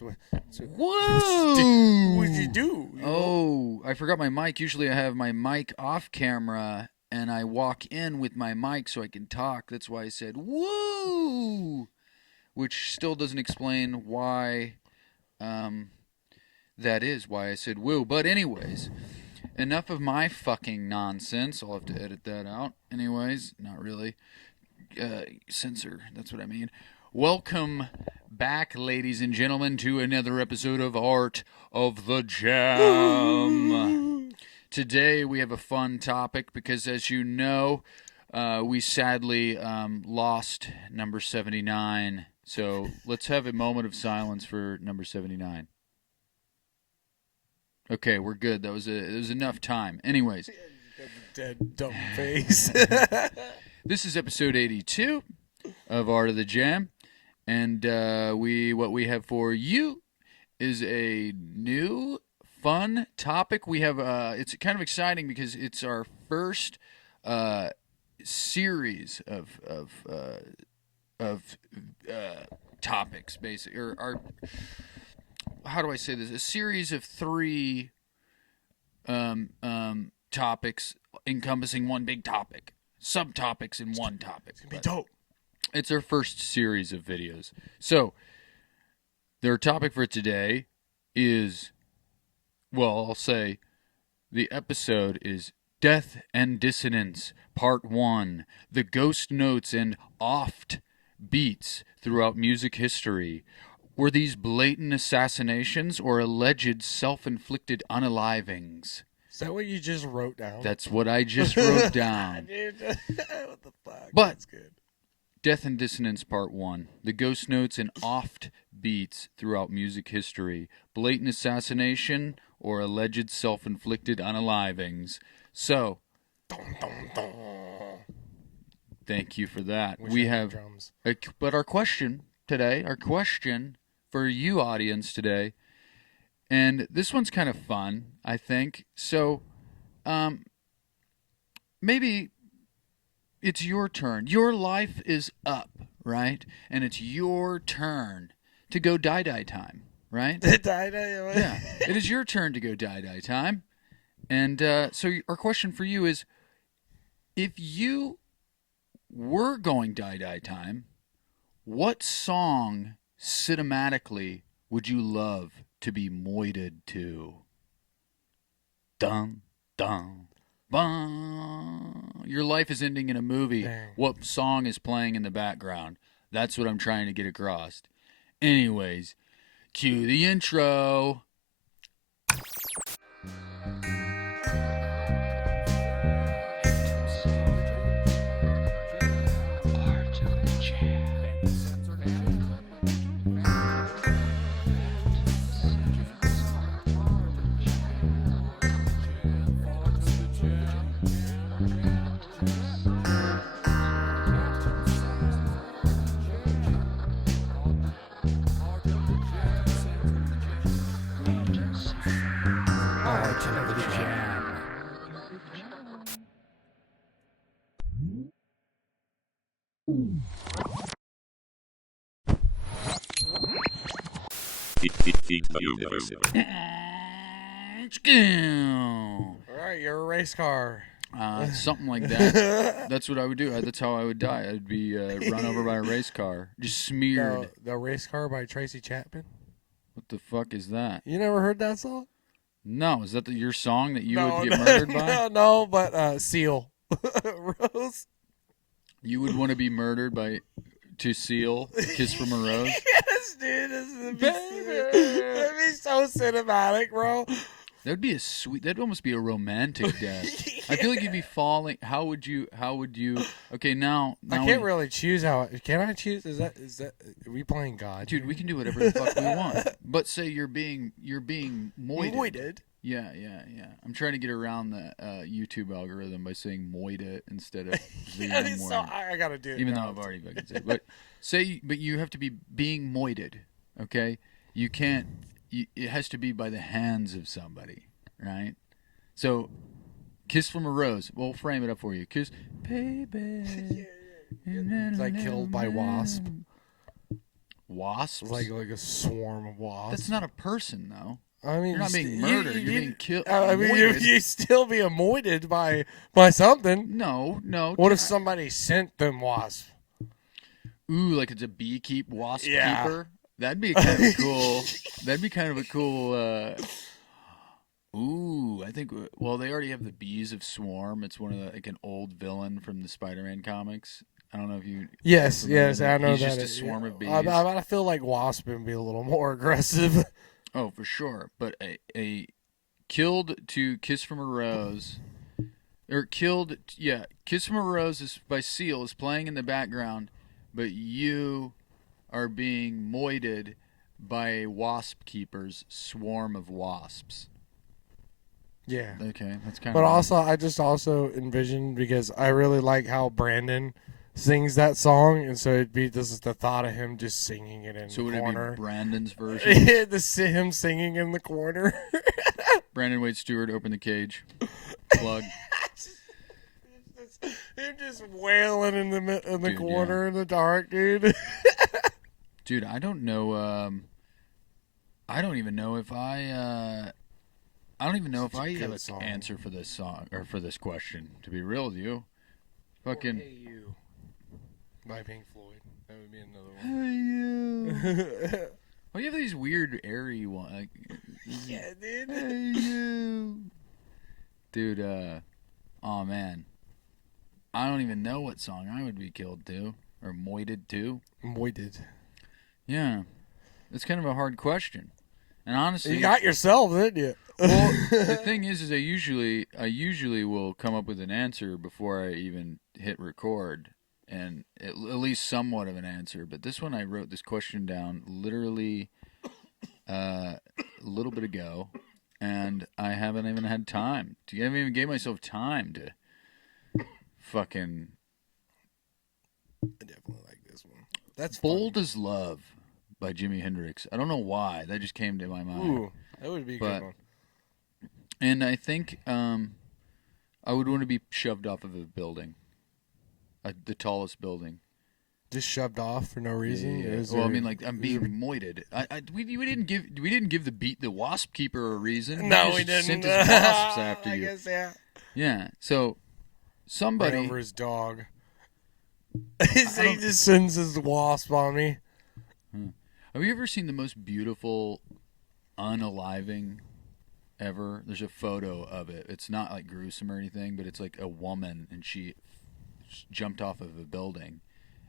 Whoa! What'd you do? Oh, I forgot my mic. Usually I have my mic off camera, and I walk in with my mic so I can talk. That's why I said, whoa! Which still doesn't explain why that is, why I said woo. But anyways, enough of my fucking nonsense. I'll have to edit that out. Anyways, not really. Censor, that's what I mean. Welcome back, ladies and gentlemen, to another episode of Art of the Jam. Today we have a fun topic because, as you know, we sadly lost number 79. So let's have a moment of silence for number 79. Okay, we're good. That was enough time. Anyways. Dead dumb face. This is episode 82 of Art of the Jam, and what we have for you is a new fun topic. We have it's kind of exciting because it's our first series of topics, basically, or our, how do I say this? A series of 3 topics encompassing one big topic. Subtopics in one topic. It's gonna be dope. It's our first series of videos. So, their topic for today is, well, I'll say the episode is Death and Dissonance, Part 1, the ghost notes and oft beats throughout music history. Were these blatant assassinations or alleged self-inflicted unalivings? Is that what you just wrote down? That's what I just wrote down. Dude, what the fuck? But That's good. Death and Dissonance Part 1. The ghost notes and oft beats throughout music history. Blatant assassination or alleged self-inflicted unalivings. So, thank you for that. Wish We I had have, drums. but our question for you audience today, and this one's kind of fun, I think. So, maybe it's your turn. Your life is up, right? And it's your turn to go die time, right? Yeah, it is your turn to go die time. And so our question for you is, if you were going die time, what song cinematically would you love to be moited to? Dun, dun, bum. Your life is ending in a movie. Dang. What song is playing in the background? That's what I'm trying to get across. Anyways, cue the intro. Alright, you're a race car. Something like that. That's what I would do. That's how I would die. I'd be run over by a race car, just smeared. The race car by Tracy Chapman. What the fuck is that? You never heard that song? No, is that your song that you would get murdered by? No, but Seal. Rose. You would want to be murdered to Seal, Kiss from a Rose? Yes, dude. That'd be so cinematic, bro. That would be that'd almost be a romantic death. Yeah. I feel like you'd be falling. How would you, okay, now I can't really choose how, can I choose? Is that, are we playing God? Dude, we can do whatever the fuck we want. But say you're being moited. Moited? Yeah. I'm trying to get around the YouTube algorithm by saying moited instead of the Yeah, M so word. I gotta do it. Even now. though I've already fucking said it. But you have to be being moited, okay? You can't, it has to be by the hands of somebody, right? So, Kiss from a Rose. We'll frame it up for you. Kiss, baby. It's like Killed by Wasp. wasps. Like a swarm of wasps. That's not a person, though. I mean, You're not being murdered. You're being killed. I mean, you still be avoided by something. No. What if somebody sent them wasps? Ooh, like it's a wasp Yeah. keeper. That'd be kind of cool. That'd be kind of a cool. Ooh, I think. Well, they already have the bees of Swarm. It's one of like an old villain from the Spider-Man comics. I don't know if you. Yes, I know He's that. just a swarm of bees. I feel like wasp would be a little more aggressive. Oh, for sure. But a killed to Kiss from a Rose, or killed, yeah, Kiss from a Rose is by Seal is playing in the background, but you are being moited by a wasp keeper's swarm of wasps. Yeah. Okay, that's kind But of. also, I just also envisioned, because I really like how Brandon sings that song, and so it'd be this is the thought of him just singing it in So the would corner. it be Brandon's version? Him singing in the corner. Brandon Wade Stewart, Open the Cage. Plug. Him just wailing in the Dude, corner in the dark, dude. Dude, I don't know. I don't even know if I. I don't even know if I have an answer for this song or for this question. To be real with you, fucking. Hey You by Pink Floyd. That would be another one. Hey you. Well, you have these weird airy ones. Like, Yeah, dude. hey you. Dude, oh man. I don't even know what song I would be killed to or moited to. Moited. Yeah. It's kind of a hard question. And honestly, You got yourself, didn't you? well, the thing is I usually will come up with an answer before I even hit record, and at least somewhat of an answer. But this one, I wrote this question down literally a little bit ago, and I haven't even had time. I haven't even gave myself time to fucking. I definitely like this one. That's Bold as Love by Jimi Hendrix. I don't know why. That just came to my mind. Ooh, that would be a good one. And I think I would want to be shoved off of a building. The tallest building. Just shoved off for no reason? Yeah. Well, I mean, like, I'm being moited. We didn't give the wasp keeper a reason. No, we didn't. Sent his wasps after you. I guess, yeah. Yeah. So somebody Right over his dog. He just sends his wasp on me. Have you ever seen the most beautiful unaliving ever? There's a photo of it. It's not like gruesome or anything, but it's like a woman, and she jumped off of a building,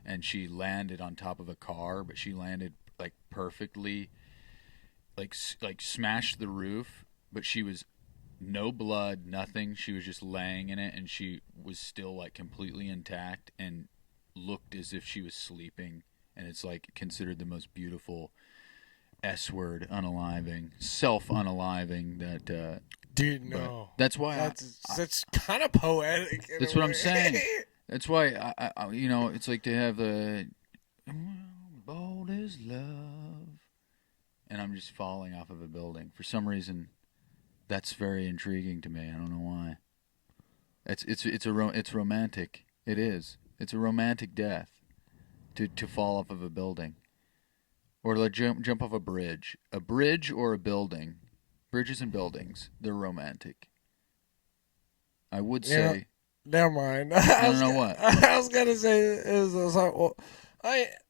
and she landed on top of a car, but she landed like perfectly, like smashed the roof, but she was no blood, nothing. She was just laying in it, and she was still like completely intact and looked as if she was sleeping. And it's like considered the most beautiful S-word unaliving, self-unaliving that. Dude, no. That's why that's kind of poetic. That's what I'm saying. That's why I it's like to have the bold as love, and I'm just falling off of a building for some reason. That's very intriguing to me. I don't know why. It's romantic. It is. It's a romantic death. To fall off of a building, or to jump off a bridge or a building. Bridges and buildings, they're romantic. I would say. Never mind. I don't know what. I was gonna say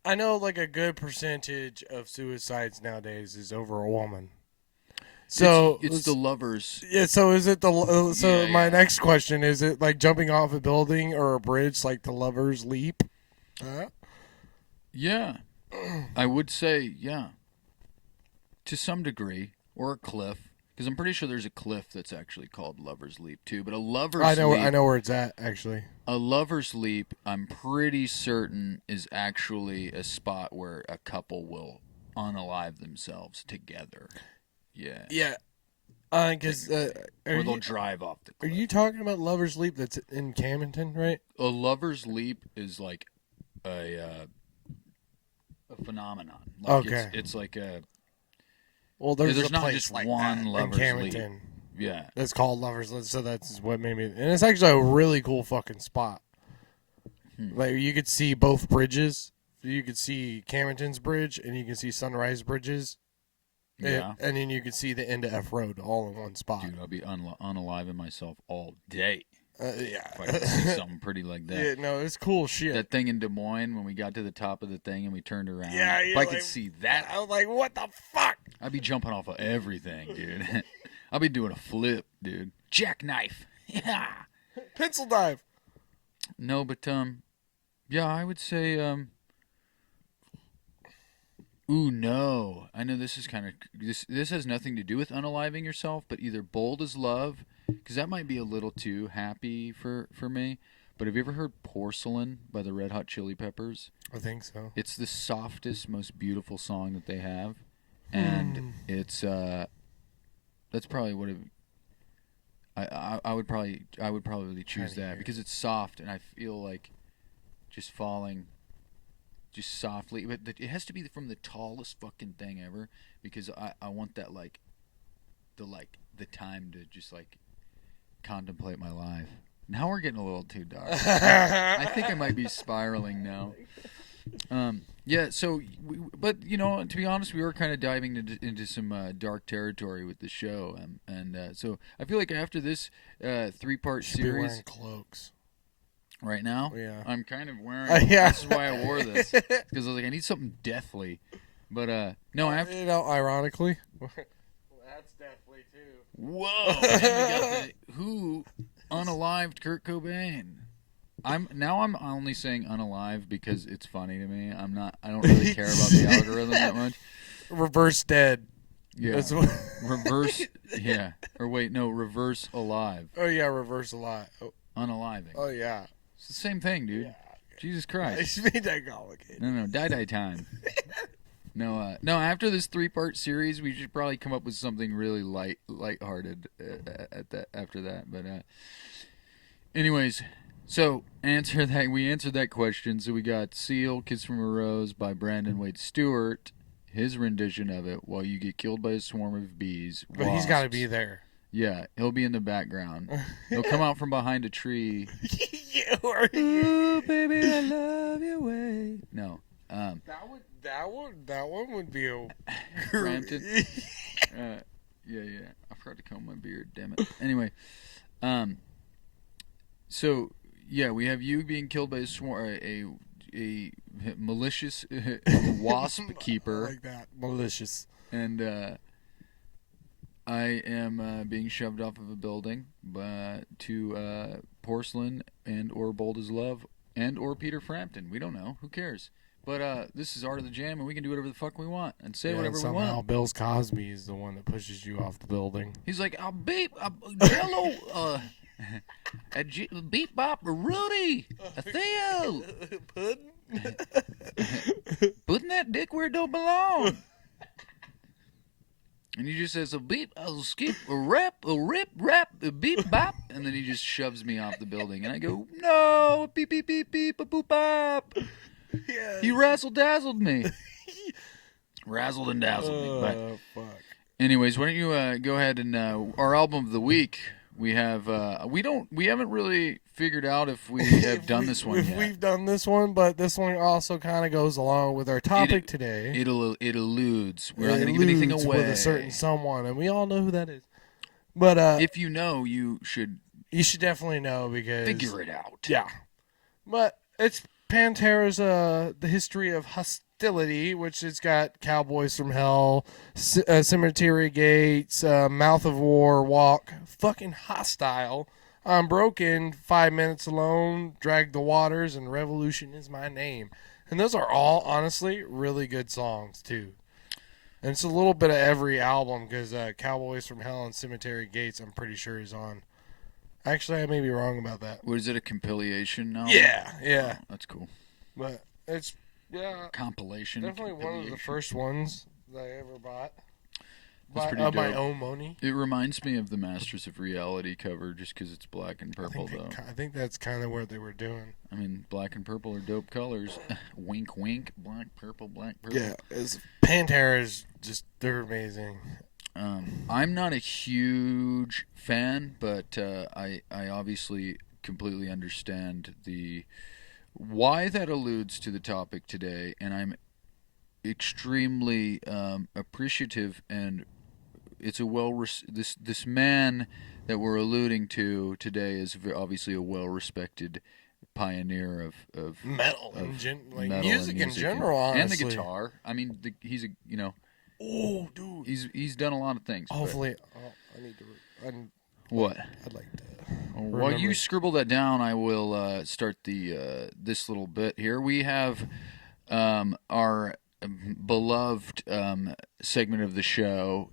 I know like a good percentage of suicides nowadays is over a woman. So it's the lovers. Yeah. So is it my next question is it like jumping off a building or a bridge like the lovers leap? Yeah, I would say yeah. To some degree, or a cliff, because I'm pretty sure there's a cliff that's actually called Lover's Leap too. But a Lover's Leap, I know where it's at actually. A Lover's Leap, I'm pretty certain, is actually a spot where a couple will unalive themselves together. Yeah. Yeah. Because or they'll drive off the cliff. Are you talking about Lover's Leap that's in Camden, right? A Lover's Leap is like a phenomenon. Like okay. It's like a. Well, there's a not place just like one that Lover's in Camden. Leap. Yeah. That's called Lover's Leap, so that's what made me. And it's actually a really cool fucking spot. Like you could see both bridges you could see Camden's Bridge and you can see Sunrise Bridges. Yeah. And then you can see the end of F Road all in one spot. Dude, I'll be unaliving myself all day. Yeah. If I could see something pretty like that. Yeah, no, it's cool shit. That thing in Des Moines when we got to the top of the thing and we turned around. Yeah, if I could see that, I was like, what the fuck? I'd be jumping off of everything, dude. I'll be doing a flip, dude. Jackknife. Yeah. Pencil dive. No, but yeah, I would say ooh, no. I know this is kind of this has nothing to do with unaliving yourself, but either Bold as Love, because that might be a little too happy for me. But have you ever heard Porcelain by the Red Hot Chili Peppers? I think so. It's the softest, most beautiful song that they have, and it's that's probably what I would probably choose that because it's soft and I feel like just falling. Just softly, but it has to be from the tallest fucking thing ever because I want that the time to just like contemplate my life. Now we're getting a little too dark. I think I might be spiraling now. Yeah. So, but you know, to be honest, we were kind of diving into some dark territory with the show, and so I feel like after this 3-part series, be wearing cloaks. Right now? Yeah. I'm kind of wearing This is why I wore this. Because I was like, I need something deathly. But, no, I have to... You know, ironically. That's deathly, too. Whoa! And we got the Who unalived Kurt Cobain. I'm only saying unalive because it's funny to me. I don't really care about the algorithm that much. Reverse dead. Yeah. Reverse, yeah. Or wait, no, reverse alive. Oh, yeah, reverse alive. Oh. Unaliving. Oh, yeah. It's the same thing, dude. Yeah. Jesus Christ. It's made that complicated. No, die time. No, after this 3-part series, we should probably come up with something really lighthearted after that. But anyways, so we answered that question. So we got Seal, Kiss from a Rose by Brandon Wade Stewart, his rendition of it, while you get killed by a swarm of bees. But he's got to be there. Yeah, he'll be in the background. He'll come out from behind a tree. Ooh, baby, I love your way. No. That one would be a Frampton. Yeah. I forgot to comb my beard. Damn it. Anyway, so yeah, we have you being killed by a malicious wasp keeper. I like that, malicious. And I am being shoved off of a building to Porcelain and or Bold as Love and or Peter Frampton. We don't know. Who cares? But this is Art of the Jam, and we can do whatever the fuck we want and say whatever we want. Somehow Bill Cosby is the one that pushes you off the building. He's like, I'll beep, Jello, beep bop, Rudy, Theo, putting that dick where it don't belong. And he just says a beep, a skip, a rap, a rip, rap, a beep, bop, and then he just shoves me off the building. And I go, no, beep, beep, beep, beep, a boop, bop. Yeah. He razzle-dazzled me. Razzled and dazzled me. But fuck. anyways, why don't you go ahead and our album of the week. We have we haven't really figured out if we have done this one yet. We've done this one, but this one also kind of goes along with our topic today. It alludes. We're not going to give anything away. With a certain someone, and we all know who that is. But if you know, you should definitely know because figure it out. Yeah, but it's Pantera's the history of hostility, which has got Cowboys from Hell, Cemetery Gates, Mouth of War, Walk, fucking Hostile, I'm Broken, 5 Minutes Alone, Drag the Waters, and Revolution Is My Name. And those are all, honestly, really good songs, too. And it's a little bit of every album, because Cowboys from Hell and Cemetery Gates, I'm pretty sure is on. Actually, I may be wrong about that. What is it, a compilation now? Yeah. Oh, that's cool. But it's, compilation. Definitely one of the first ones that I ever bought. That's my own money. It reminds me of the Masters of Reality cover just because it's black and purple, I think that's kind of what they were doing. I mean, black and purple are dope colors. Wink, wink. Black, purple, black, purple. Yeah, Pantera is just, they're amazing. I'm not a huge fan, but I obviously completely understand the Why that alludes to the topic today, and I'm extremely appreciative, and it's a this man that we're alluding to today is obviously a well-respected pioneer of metal of like metal music in general, honestly. and the guitar. I mean, he's a oh, dude, he's done a lot of things. Hopefully, I need to. What? I'd like to. While you scribble that down, I will start this little bit here. We have our beloved segment of the show.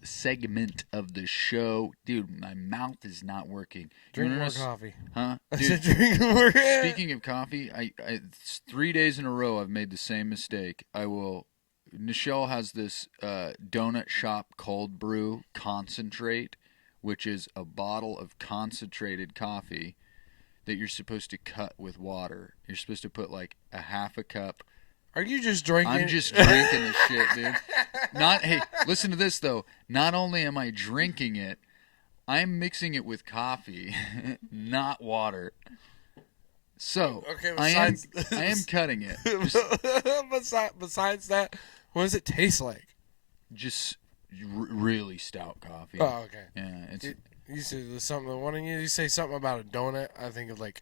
Dude, my mouth is not working. Drink more coffee. Huh? I Dude, said drink more. Speaking of coffee, it's 3 days in a row I've made the same mistake. Nichelle has this donut shop cold brew concentrate, which is a bottle of concentrated coffee that you're supposed to cut with water. You're supposed to put like a half a cup. Are you just drinking? I'm just drinking the shit, dude. Hey, listen to this though. Not only am I drinking it, I'm mixing it with coffee, not water. So okay, I am cutting it. Besides that, what does it taste like? Just really stout coffee. Oh, okay. Yeah, you said something. Why don't you say something about a donut? I think of like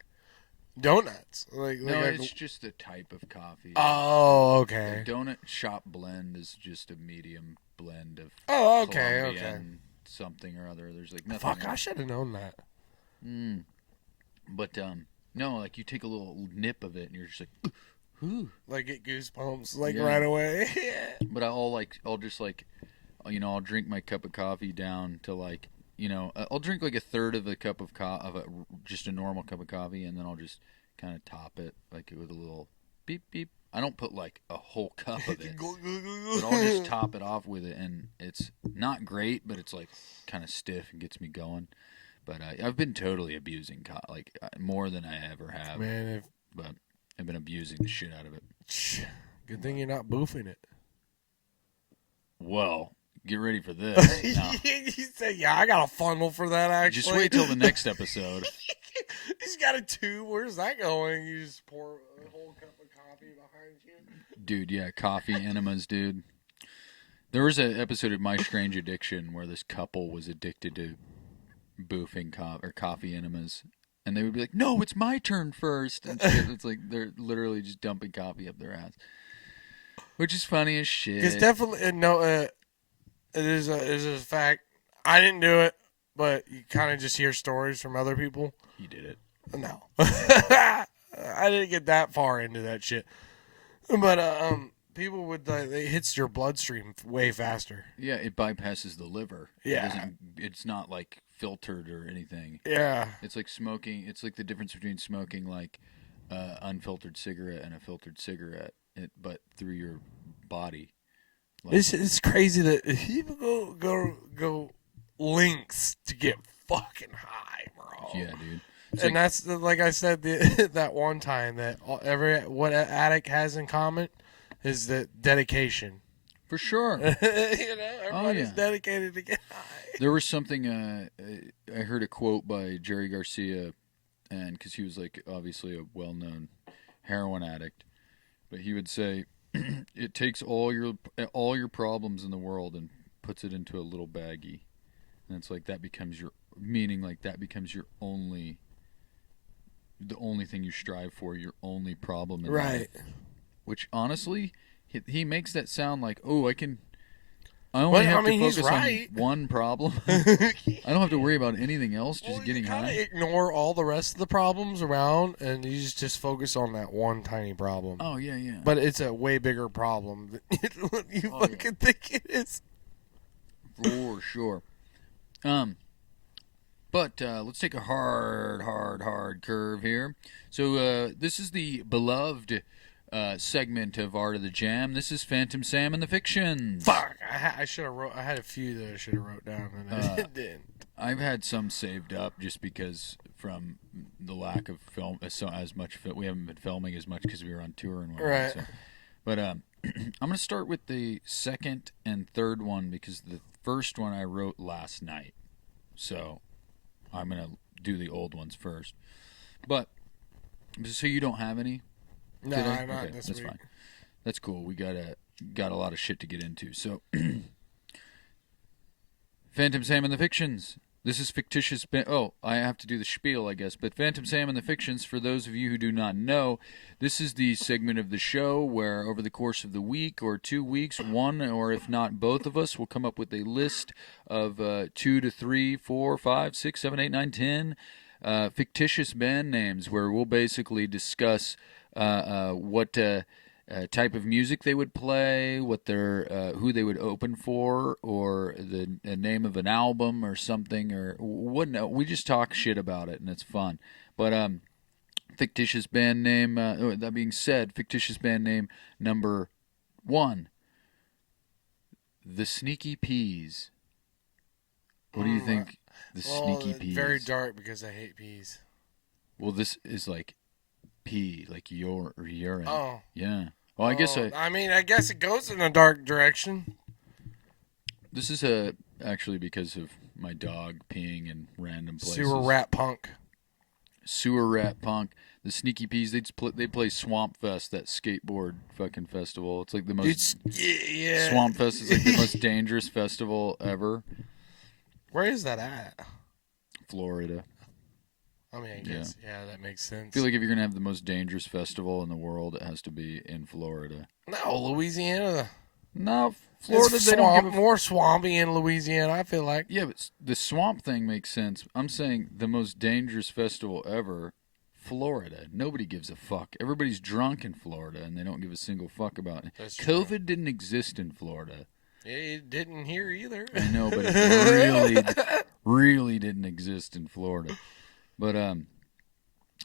donuts. No, it's just a type of coffee. Oh, okay. The donut shop blend is just a medium blend of. Oh, okay, Colombian okay. Something or other. There's like nothing. Fuck, I should have known that. But no, like you take a little nip of it and you're just like, ooh. Like get goosebumps right away. But I'll just I'll drink my cup of coffee down to like, I'll drink like a third of a cup of just a normal cup of coffee, and then I'll just kind of top it like with a little beep beep. I don't put like a whole cup of it, but I'll just top it off with it, and it's not great, but it's like kind of stiff and gets me going. But I've been totally abusing more than I ever have. Man, but I've been abusing the shit out of it. Good thing you're not boofing it. Well, get ready for this. No. You said, yeah, I got a funnel for that, actually. Just wait till the next episode. He's got a tube. Where's that going? You just pour a whole cup of coffee behind you? Dude, yeah, coffee enemas, dude. There was an episode of My Strange Addiction where this couple was addicted to boofing coffee enemas. And they would be like, no, it's my turn first. And shit. It's like they're literally just dumping coffee up their ass. Which is funny as shit. It's definitely, it is a fact. I didn't do it, but you kind of just hear stories from other people. You did it. No. I didn't get that far into that shit. But people would, it hits your bloodstream way faster. Yeah, it bypasses the liver. Yeah. It's not like filtered or anything. Yeah. It's like smoking. It's like the difference between smoking like unfiltered cigarette and a filtered cigarette, but through your body. Like, it's crazy that people go lengths to get fucking high, bro. Yeah, dude. And that's like I said that one time that what an addict has in common is that dedication. For sure. Everybody's dedicated to get high. There was something I heard a quote by Jerry Garcia, and because he was like obviously a well-known heroin addict, but he would say it takes all your problems in the world and puts it into a little baggie, and it's like that becomes your the only thing you strive for, your only problem in life. Which honestly, he makes that sound like, oh, I only have to focus on one problem. I don't have to worry about anything else, just getting high. You ignore all the rest of the problems around, and you just focus on that one tiny problem. Oh, yeah, yeah. But it's a way bigger problem than what you fucking think it is. For sure. But let's take a hard curve here. So this is the beloved segment of Art of the Jam. This is Phantom Sam and the Fictions. Fuck! I should have wrote. I had a few that I should have wrote down, and I didn't. I've had some saved up just because from the lack of film, we haven't been filming as much because we were on tour and whatnot. Right. So. But I'm going to start with the second and third one because the first one I wrote last night. So I'm going to do the old ones first. But so you don't have any? No, Did I? not Okay, this that's week. fine. That's cool. We got a lot of shit to get into. So, Phantom Sam and the Fictions. This is fictitious. Oh, I have to do the spiel, I guess. But Phantom Sam and the Fictions, for those of you who do not know, this is the segment of the show where, over the course of the week or 2 weeks, one or if not both of us will come up with a list of 2 to 3, 4, 5, 6, 7, 8, 9, 10 fictitious band names, where we'll basically discuss what type of music they would play, what their who they would open for, or the name of an album or something, or what. No, we just talk shit about it, and it's fun. But fictitious band name. That being said, fictitious band name number 1, the Sneaky Peas. What do you think? The Sneaky Peas. Very dark because I hate peas. Well, this is like pee, like urine. Oh. Yeah. Well, I guess I guess it goes in a dark direction. this is actually because of my dog peeing in random places. Sewer rat punk. Sewer rat punk. The Sneaky Peas. They play Swamp Fest, that skateboard fucking festival. It's like the most. Yeah. Swamp Fest is like the most dangerous festival ever. Where is that at? Florida. I mean, I guess, yeah, that makes sense. I feel like if you're gonna have the most dangerous festival in the world, it has to be in Florida. No, Louisiana. No, Florida. It's They don't give more swampy in Louisiana. I feel like. Yeah, but the swamp thing makes sense. I'm saying the most dangerous festival ever, Florida. Nobody gives a fuck. Everybody's drunk in Florida, and they don't give a single fuck about it. That's true. COVID didn't exist in Florida. It didn't here either. I know, but it really didn't exist in Florida. But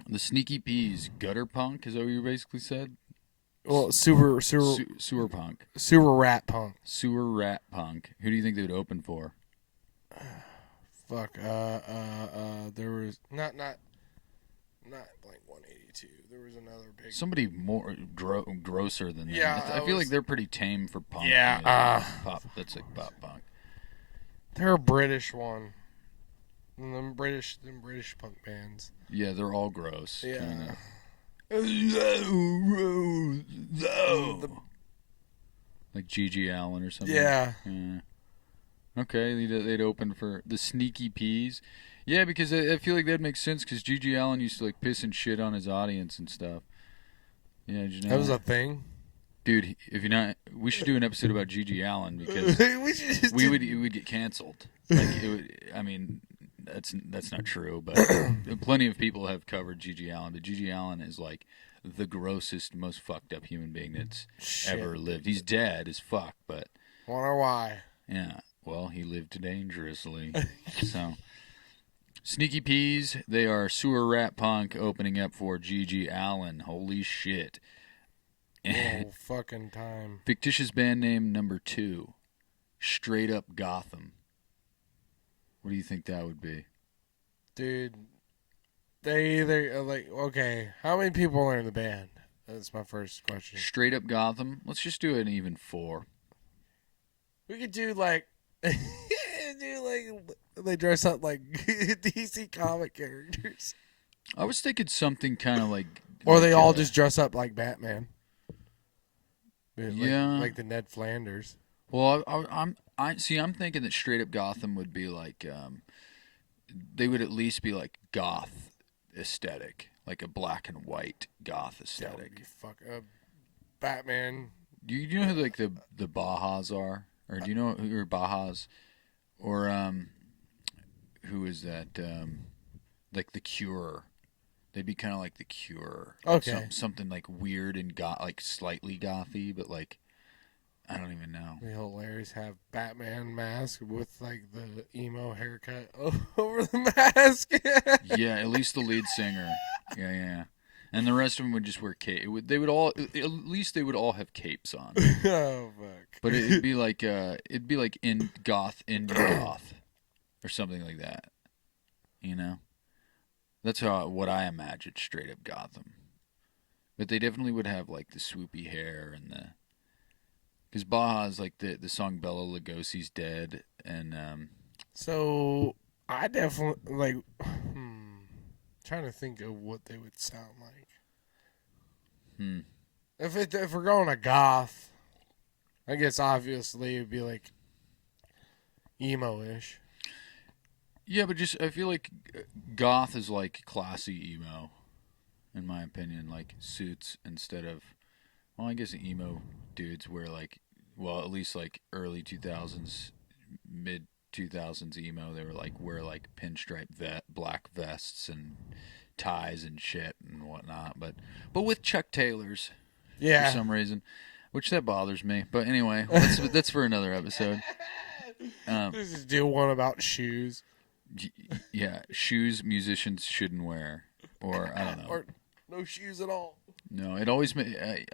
the Sneaky Peas, gutter punk, is that what you basically said? Well, sewer punk. Sewer rat punk. Sewer rat punk. Who do you think they would open for? Fuck. There was not Blink 182. There was another big. Somebody more grosser than that. Yeah, I feel like they're pretty tame for punk. Yeah. Pop. That's like pop punk. They're a British one. Them British punk bands. Yeah, they're all gross. Yeah. Like G.G. Allen or something. Yeah. Okay, they'd open for the Sneaky Peas. Yeah, because I feel like that'd make sense because G.G. Allen used to like piss and shit on his audience and stuff. Yeah, did you know that was a thing? Dude, if you're not, we should do an episode about G.G. Allen because we would get canceled. Like it would, I mean, that's not true, but plenty of people have covered G.G. Allen. But G.G. Allen is like the grossest, most fucked up human being that's ever lived. He's dead as fuck, but wonder why. Yeah, well, he lived dangerously. So, Sneaky Peas, they are sewer rat punk opening up for G.G. Allen. Holy shit. Oh, fucking time. Fictitious band name number 2, Straight Up Gotham. What do you think that would be? Dude, they're like, okay, how many people are in the band? That's my first question. Straight Up Gotham? Let's just do an even 4. We could do like, they dress up like DC comic characters. I was thinking something kind of like... Or they all just dress up like Batman. Yeah. Like the Ned Flanders. Well, I'm thinking that Straight Up Gotham would be like, they would at least be like goth aesthetic, like a black and white goth aesthetic. Batman. Do you know who like the Bajas are, or do you know who are Bajas, or who is that? Like the Cure. They'd be kind of like the Cure. Okay. Something like weird and like slightly gothy, but like. I don't even know. It'd be hilarious. Have Batman mask with like the emo haircut over the mask. Yeah, at least the lead singer. Yeah. And the rest of them would just wear cape. They would all have capes on. Oh fuck! But it'd be like in indie goth, or something like that. You know, that's what I imagined Straight Up Gotham. But they definitely would have like the swoopy hair and the. Because Baja's like the song Bela Lugosi's dead, and so I definitely like trying to think of what they would sound like. If we're going to goth, I guess obviously it'd be like emo-ish. Yeah, but just I feel like goth is like classy emo, in my opinion. Like suits instead of, well, I guess emo dudes wear like, well, at least like early 2000s, mid 2000s emo. They were like wear like pinstripe black vests and ties and shit and whatnot. But with Chuck Taylors, Yeah. for some reason, which that bothers me. But anyway, that's for another episode. Let's just do one about shoes. Yeah, shoes musicians shouldn't wear, or I don't know, or no shoes at all. No, it always.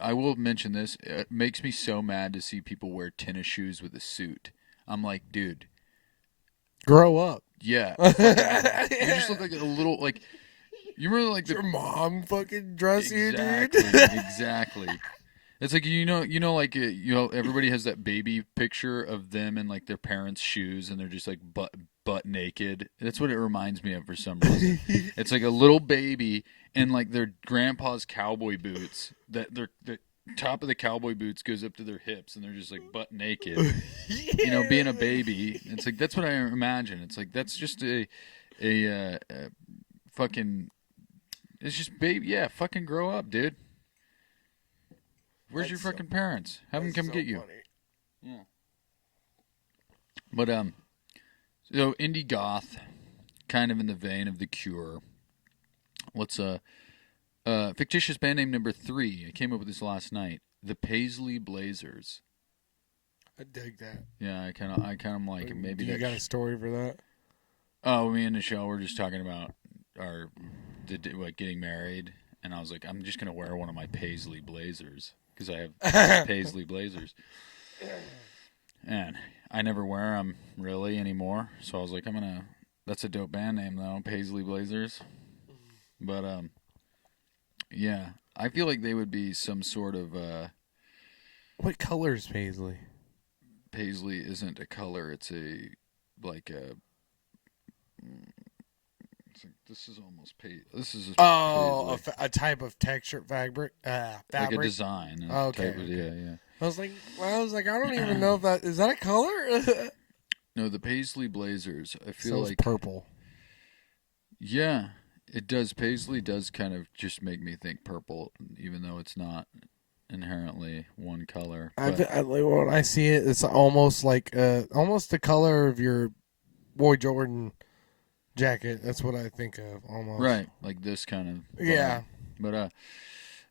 I will mention this. It makes me so mad to see people wear tennis shoes with a suit. I'm like, dude, grow up. Yeah, you just look like a little like. You remember like your mom fucking dress you, dude. Exactly. It's like like everybody has that baby picture of them in like their parents' shoes and they're just like butt naked. That's what it reminds me of for some reason. It's like a little baby in like their grandpa's cowboy boots. The top of the cowboy boots goes up to their hips and they're just like butt naked. Yeah. Being a baby. It's like that's what I imagine. It's like that's just a fucking. It's just baby. Yeah, fucking grow up, dude. Where's your fucking parents? Have them come get you. Funny. Yeah. But so indie goth, kind of in the vein of The Cure. Let's fictitious band name number 3. I came up with this last night. The Paisley Blazers. I dig that. Yeah, I kind of like maybe. Do you got a story for that? Oh, me and Michelle were just talking about getting married, and I was like, I'm just gonna wear one of my Paisley Blazers. Because I have Paisley Blazers. And I never wear them really anymore. So I was like, that's a dope band name though, Paisley Blazers. But, yeah, I feel like they would be some sort of, what color is Paisley? Paisley isn't a color. It's this is almost this is a type of texture fabric. Like a design. Okay. Yeah. I was like, I don't even know if that is that a color. No, the Paisley Blazers. I feel like purple. Yeah, it does. Paisley does kind of just make me think purple, even though it's not inherently one color. When I see it, it's almost like almost the color of your Boy Jordan jacket. That's what I think of almost. Right, like this kind of. Yeah. But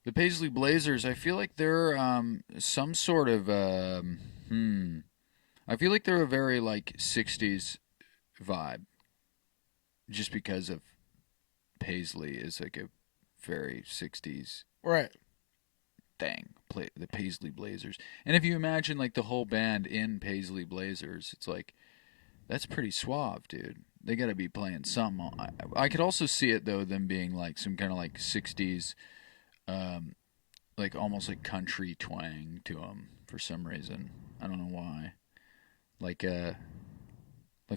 the Paisley Blazers, I feel like they're some sort of I feel like they're a very like 60s vibe. Just because of Paisley is like a very 60s right thing. The Paisley Blazers. And if you imagine like the whole band in Paisley Blazers, it's like that's pretty suave, dude. They got to be playing something. I could also see it though, them being like some kind of like 60s, like almost like country twang to them for some reason. I don't know why. Like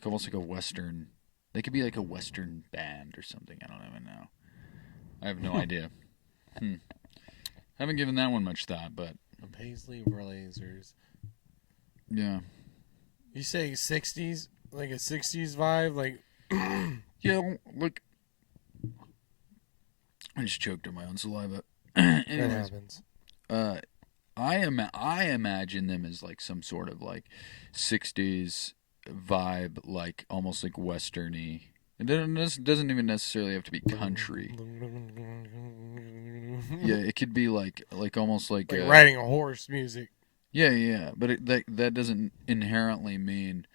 almost like a western. They could be like a western band or something. I don't even know. I have no idea. Haven't given that one much thought, but the Paisley Blazers. Yeah. You say 60s, like a 60s vibe, like. Yeah, look. I just choked on my own saliva. Anyways, that happens. I imagine them as like some sort of like 60s vibe, like almost like westerny. It doesn't even necessarily have to be country. Yeah, it could be like almost like riding a horse music. Yeah, but that doesn't inherently mean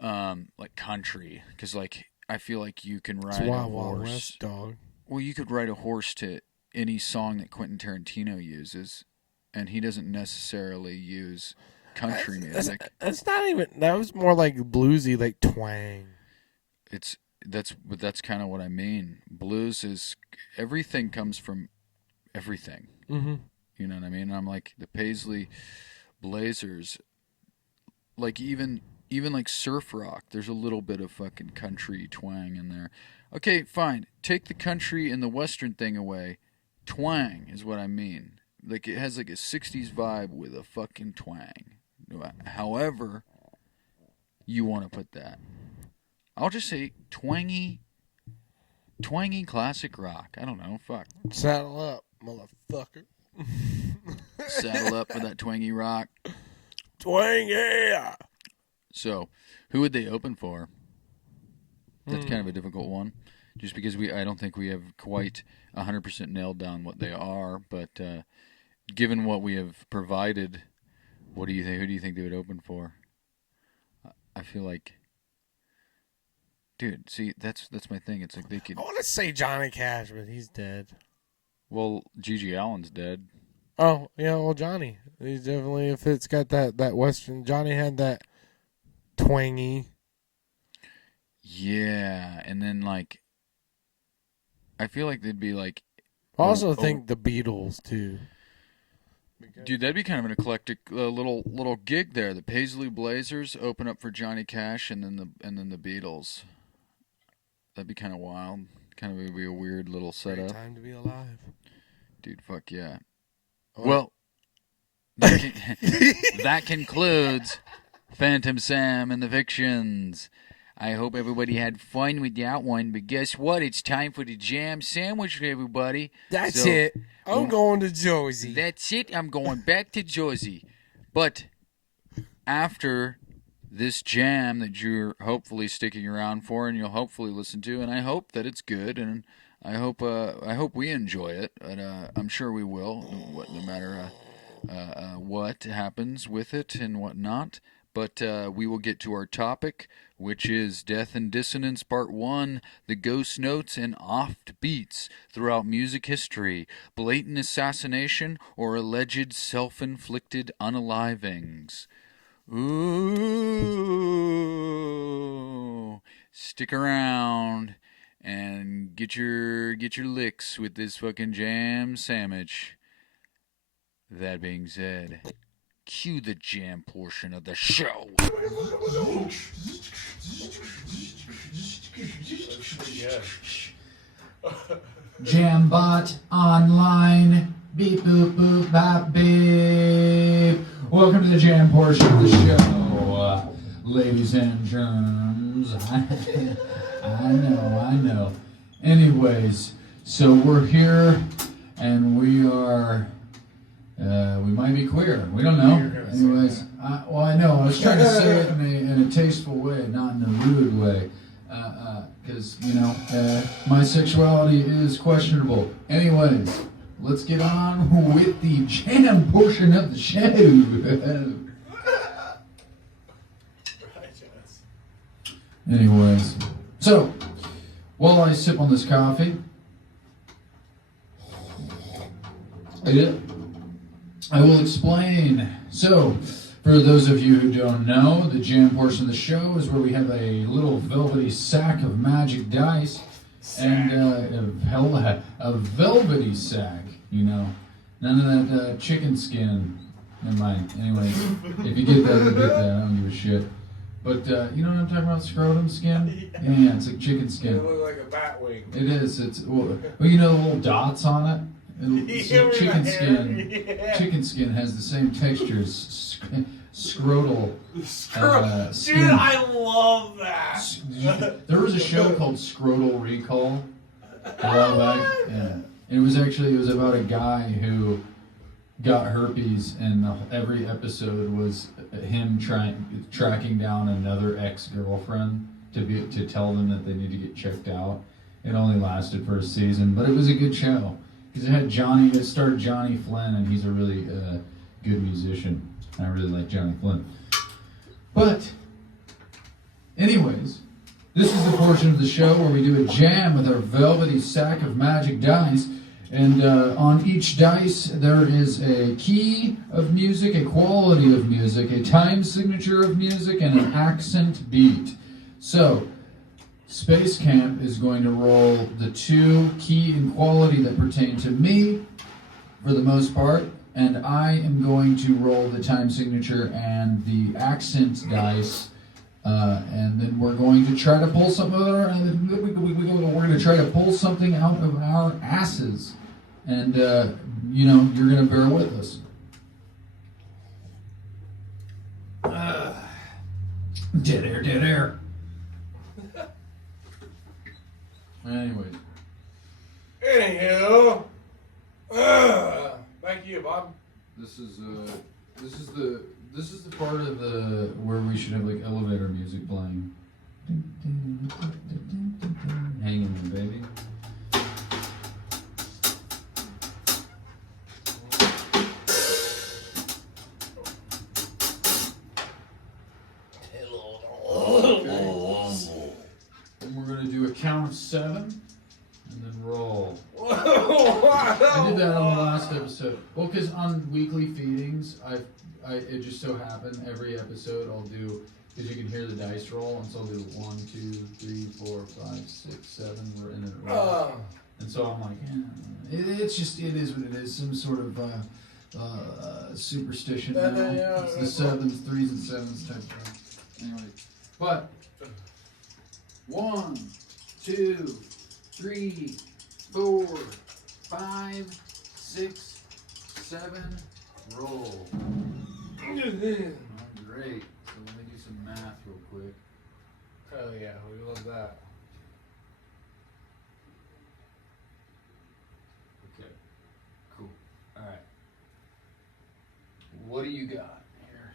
like country, because like I feel like you can ride a horse. Wild West, dog. Well, you could ride a horse to any song that Quentin Tarantino uses, and he doesn't necessarily use country music. That's not even. That was more like bluesy, like twang. That's kind of what I mean. Blues is everything comes from everything. Mm-hmm. You know what I mean? And I'm like the Paisley Blazers, like even like surf rock. There's a little bit of fucking country twang in there. Okay, fine. Take the country and the western thing away. twang is what I mean. Like, it has like a 60s vibe with a fucking twang. However you want to put that. I'll just say twangy classic rock. I don't know. Fuck. Saddle up, motherfucker. Saddle up for that twangy rock. Twangy. So, who would they open for? That's kind of a difficult one. Just because I don't think we have quite 100% nailed down what they are. But given what we have provided, what do you think? Who do you think they would open for? I feel like, dude. See, that's my thing. It's like they could. I want to say Johnny Cash, but he's dead. Well, Gigi Allen's dead. Oh yeah, well Johnny, he's definitely, if it's got that Western. Johnny had that twangy. Yeah, and then like, I feel like they'd be like. I also think the Beatles too. Dude, that'd be kind of an eclectic little gig there. The Paisley Blazers open up for Johnny Cash, and then the Beatles. That'd be kind of wild. Kind of be a weird little setup. Great time to be alive, dude. Fuck yeah. Well, that concludes Phantom Sam and the Fictions. I hope everybody had fun with that one, but guess what? It's time for the jam sandwich, everybody. That's it. I'm going to Jersey. That's it. I'm going back to Jersey. But after this jam that you're hopefully sticking around for and you'll hopefully listen to, and I hope that it's good, and I hope we enjoy it, and I'm sure we will, no matter what happens with it and whatnot. But we will get to our topic, which is Death and Dissonance Part 1, the ghost notes and oft beats throughout music history, blatant assassination, or alleged self-inflicted unalivings. Ooh, stick around and get your licks with this fucking jam sandwich. That being said, cue the jam portion of the show. Jambot online. Beep boop boop bop beep. Welcome to the jam portion of the show, ladies and germs. I know. Anyways, so we're here, and we are. We might be queer. We don't know. Anyways, I know. I was trying to say it in a tasteful way, not in a rude way, because my sexuality is questionable. Anyways, let's get on with the jam portion of the show. Anyways, so while I sip on this coffee, I will explain. So, for those of you who don't know, the jam portion of the show is where we have a little velvety sack of magic dice, and a velvety sack, none of that chicken skin. Never mind. Anyway, if you get that, you get that. I don't give a shit. But you know what I'm talking about? Scrotum skin? Yeah, it's like chicken skin. It looks like a bat wing. It is. It's the little dots on it. Chicken skin has the same texture as scrotal skin. Dude, I love that. There was a show called Scrotal Recall a while back. Yeah. It was about a guy who got herpes, and every episode was him tracking down another ex-girlfriend to tell them that they need to get checked out. It only lasted for a season, but it was a good show. Because it starred Johnny Flynn, and he's a really good musician. I really like Johnny Flynn. But, anyways, this is the portion of the show where we do a jam with our velvety sack of magic dice. And on each dice, there is a key of music, a quality of music, a time signature of music, and an accent beat. So, Space Camp is going to roll the 2 key and quality that pertain to me, for the most part, and I am going to roll the time signature and the accent dice, and then we're going to try to pull something. We're going to try to pull something out of our asses. And, you know, you're going to bear with us. Dead air, dead air. Anyways. Anywho. Back to you, Bob. This is the part of the where we should have like elevator music playing. Hang in there, baby. And we're gonna do a count of 7 and then roll. I did that on the last episode. Well, because on weekly feedings, it just so happened every episode I'll do, because you can hear the dice roll, and so I'll do 1, 2, 3, 4, 5, 6, 7, and then it rolls. And so I'm like, it's just, it is what it is, some sort of superstition now. It's the 7s, 3s, and 7s type thing. Anyway, but 1, 2, 3, 4, 5, 6, 7, roll. Great. So let me do some math real quick. Hell yeah, we love that. Okay. Cool. All right. What do you got here?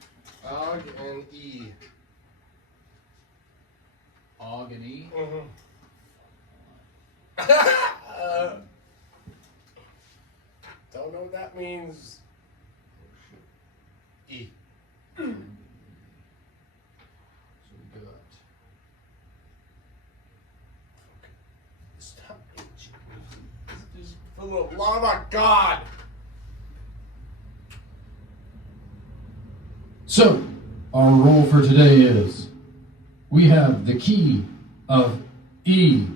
Og and E. Og and E? Mm-hmm. Don't know what that means. E. So we got. Stop it. Just for the love of God. So, our roll for today is, we have the key of E.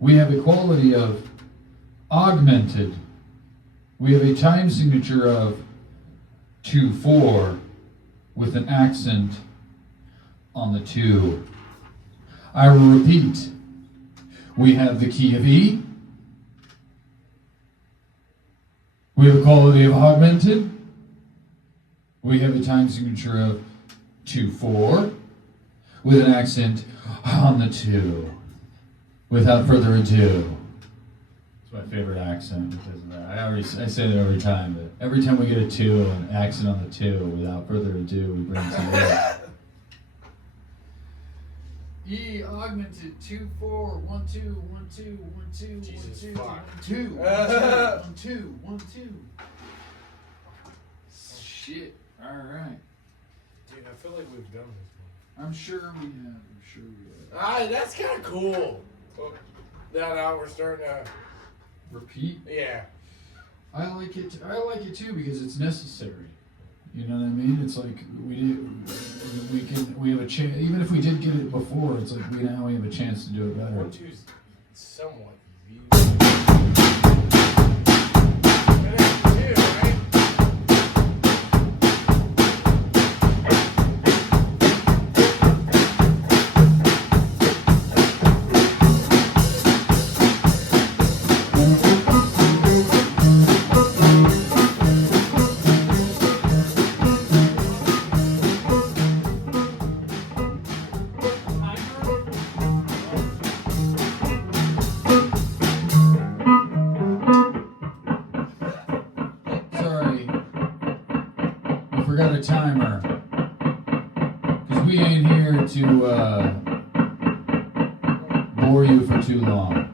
We have a quality of augmented. We have a time signature of 2-4 with an accent on the 2. I will repeat. We have the key of E. We have a quality of augmented. We have a time signature of 2-4 with an accent on the 2. Without further ado. It's my favorite accent because of that. I say that every time, but every time we get a 2, an accent on the 2, without further ado, we bring it to you. E augmented 2-4 1 2 1 2 1 2 Jesus 1 2 fuck. 1 2 1 2 1 2. Shit. All right. Dude, I feel like we've done this one. I'm sure we have. That's kind of cool. Now we're starting to Repeat. Yeah. I like it. I like it too because it's necessary. You know what I mean? It's like we have a chance. Even if we did get it before, it's like we now have a chance to do it better. 1 2's somewhat easy. Forgot a timer because we ain't here to bore you for too long.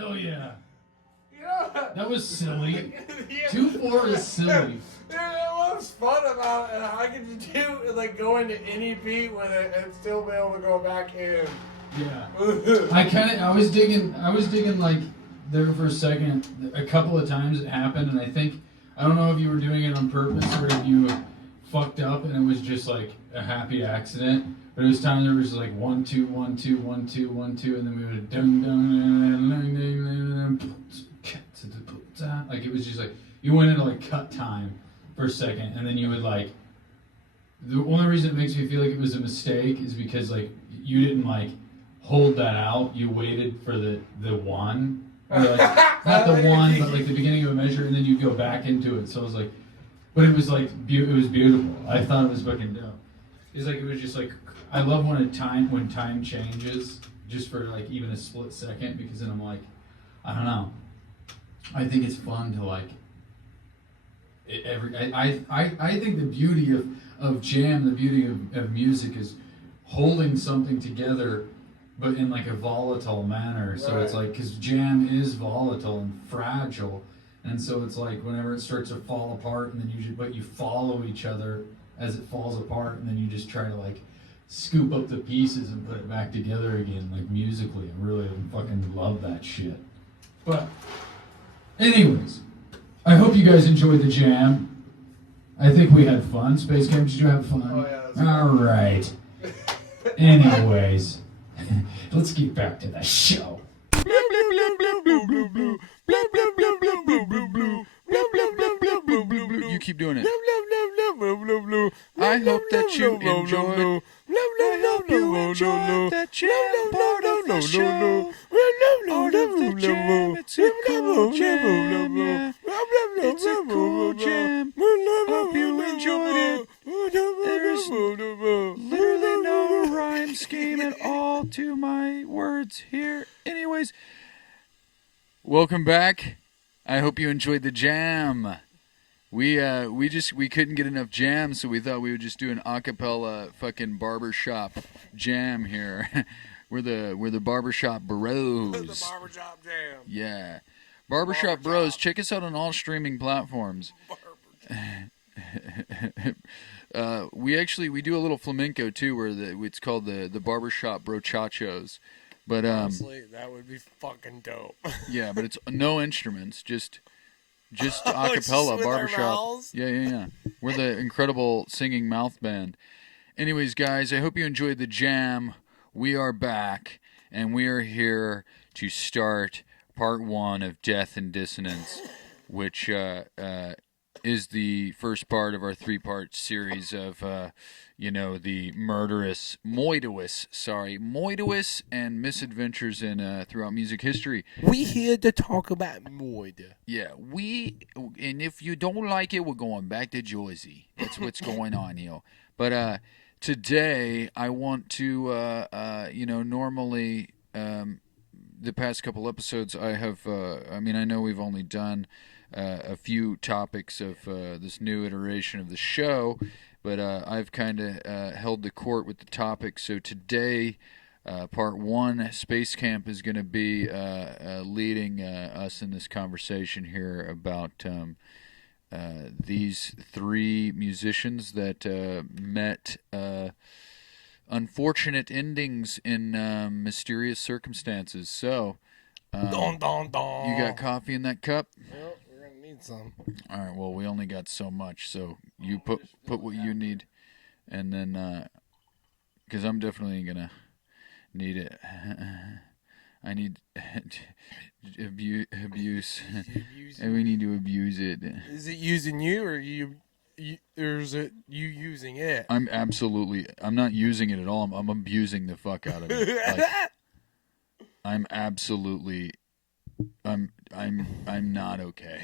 Hell yeah. Yeah. That was silly. Yeah. 2-4 is silly. Dude, what was fun about it, I could do, like, go into any beat with it and still be able to go back in. Yeah. I was digging like there for a second. A couple of times it happened, and I don't know if you were doing it on purpose or if you fucked up and it was just like a happy accident. But it was time there was like 1 2 1 2 1 2 1 2, and then we would dung like it was just like you went into like cut time for a second, and then you would like. The only reason it makes me feel like it was a mistake is because like you didn't like hold that out. You waited for the one. Or like, not the one, but like the beginning of a measure, and then you go back into it. So it was like, but it was like it was beautiful. I thought it was fucking dope. It's like it was just like I love when time changes just for like even a split second, because then I'm like, I don't know. I think it's fun to like. I think the beauty of jam, the beauty of music is holding something together, but in like a volatile manner. So Right. It's like, because jam is volatile and fragile, and so it's like whenever it starts to fall apart, and then but you follow each other as it falls apart, and then you just try to like scoop up the pieces and put it back together again, like musically. I really fucking love that shit. But anyways, I hope you guys enjoyed the jam. I think we had fun. Space Camp, did you have fun? Oh, yeah, that's all right. Anyways, let's get back to the show. You keep doing it. I hope that you enjoyed. I hope you enjoyed that jam part of the show. Part of the jam. It's a cool jam. Yeah. It's a cool jam. Hope you enjoyed it. There's literally no rhyme scheme at all to my words here. Anyways, welcome back. I hope you enjoyed the jam. We couldn't get enough jam, so we thought we would just do an acapella fucking barbershop jam here. We're the barbershop bros. The barbershop jam. Yeah. Barbershop Bros, check us out on all streaming platforms. We do a little flamenco too, where it's called the Barbershop Brochachos. But honestly, that would be fucking dope. Yeah, but it's no instruments, just a cappella barbershop. Yeah. We're the incredible singing mouth band. Anyways, guys, I hope you enjoyed the jam. We are back, and we are here to start part 1 of Death and Dissonance, which is the first part of our 3-part series of, the moidous and misadventures in throughout music history. We here to talk about moid. Yeah, and if you don't like it, we're going back to Jersey. That's what's going on here. But today, I want to, normally, the past couple episodes, I have, I know we've only done a few topics of this new iteration of the show, but I've kind of held the court with the topics. So today, part 1, Space Camp is going to be leading us in this conversation here about these 3 musicians that met unfortunate endings in mysterious circumstances. So, you got coffee in that cup? Yep, we're gonna need some. All right. Well, we only got so much, so you put what you need, and then because I'm definitely gonna need it. I need abuse, and we need to abuse it. Is it using you, or or is it you using it? I'm not using it at all. I'm abusing the fuck out of it. Like, I'm not okay.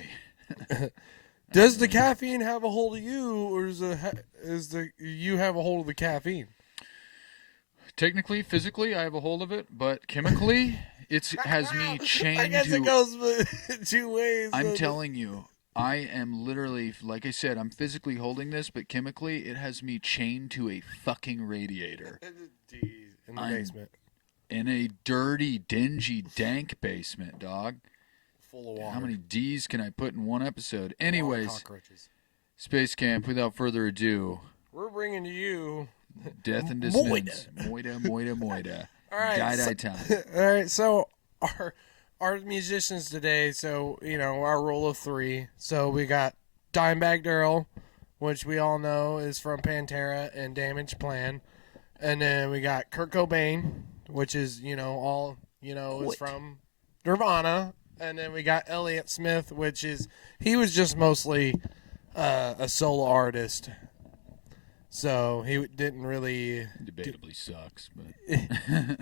Does the caffeine have a hold of you, or is you have a hold of the caffeine? Technically, physically, I have a hold of it, but chemically, it has me chained to... I guess it goes 2 ways. I'm telling you, I am literally, like I said, I'm physically holding this, but chemically, it has me chained to a fucking radiator. In the basement. In a dirty, dingy, dank basement, dog. Full of water. How many D's can I put in one episode? Anyways, cockroaches. Space Camp, without further ado. We're bringing to you... Death and Dissonance. Moida. All right. Die time. All right, so our musicians today, so, our rule of 3. So we got Dimebag Darrell, which we all know is from Pantera and Damage Plan. And then we got Kurt Cobain, which is, is from Nirvana. And then we got Elliott Smith, he was just mostly a solo artist. So he didn't really... Debatably sucks, but...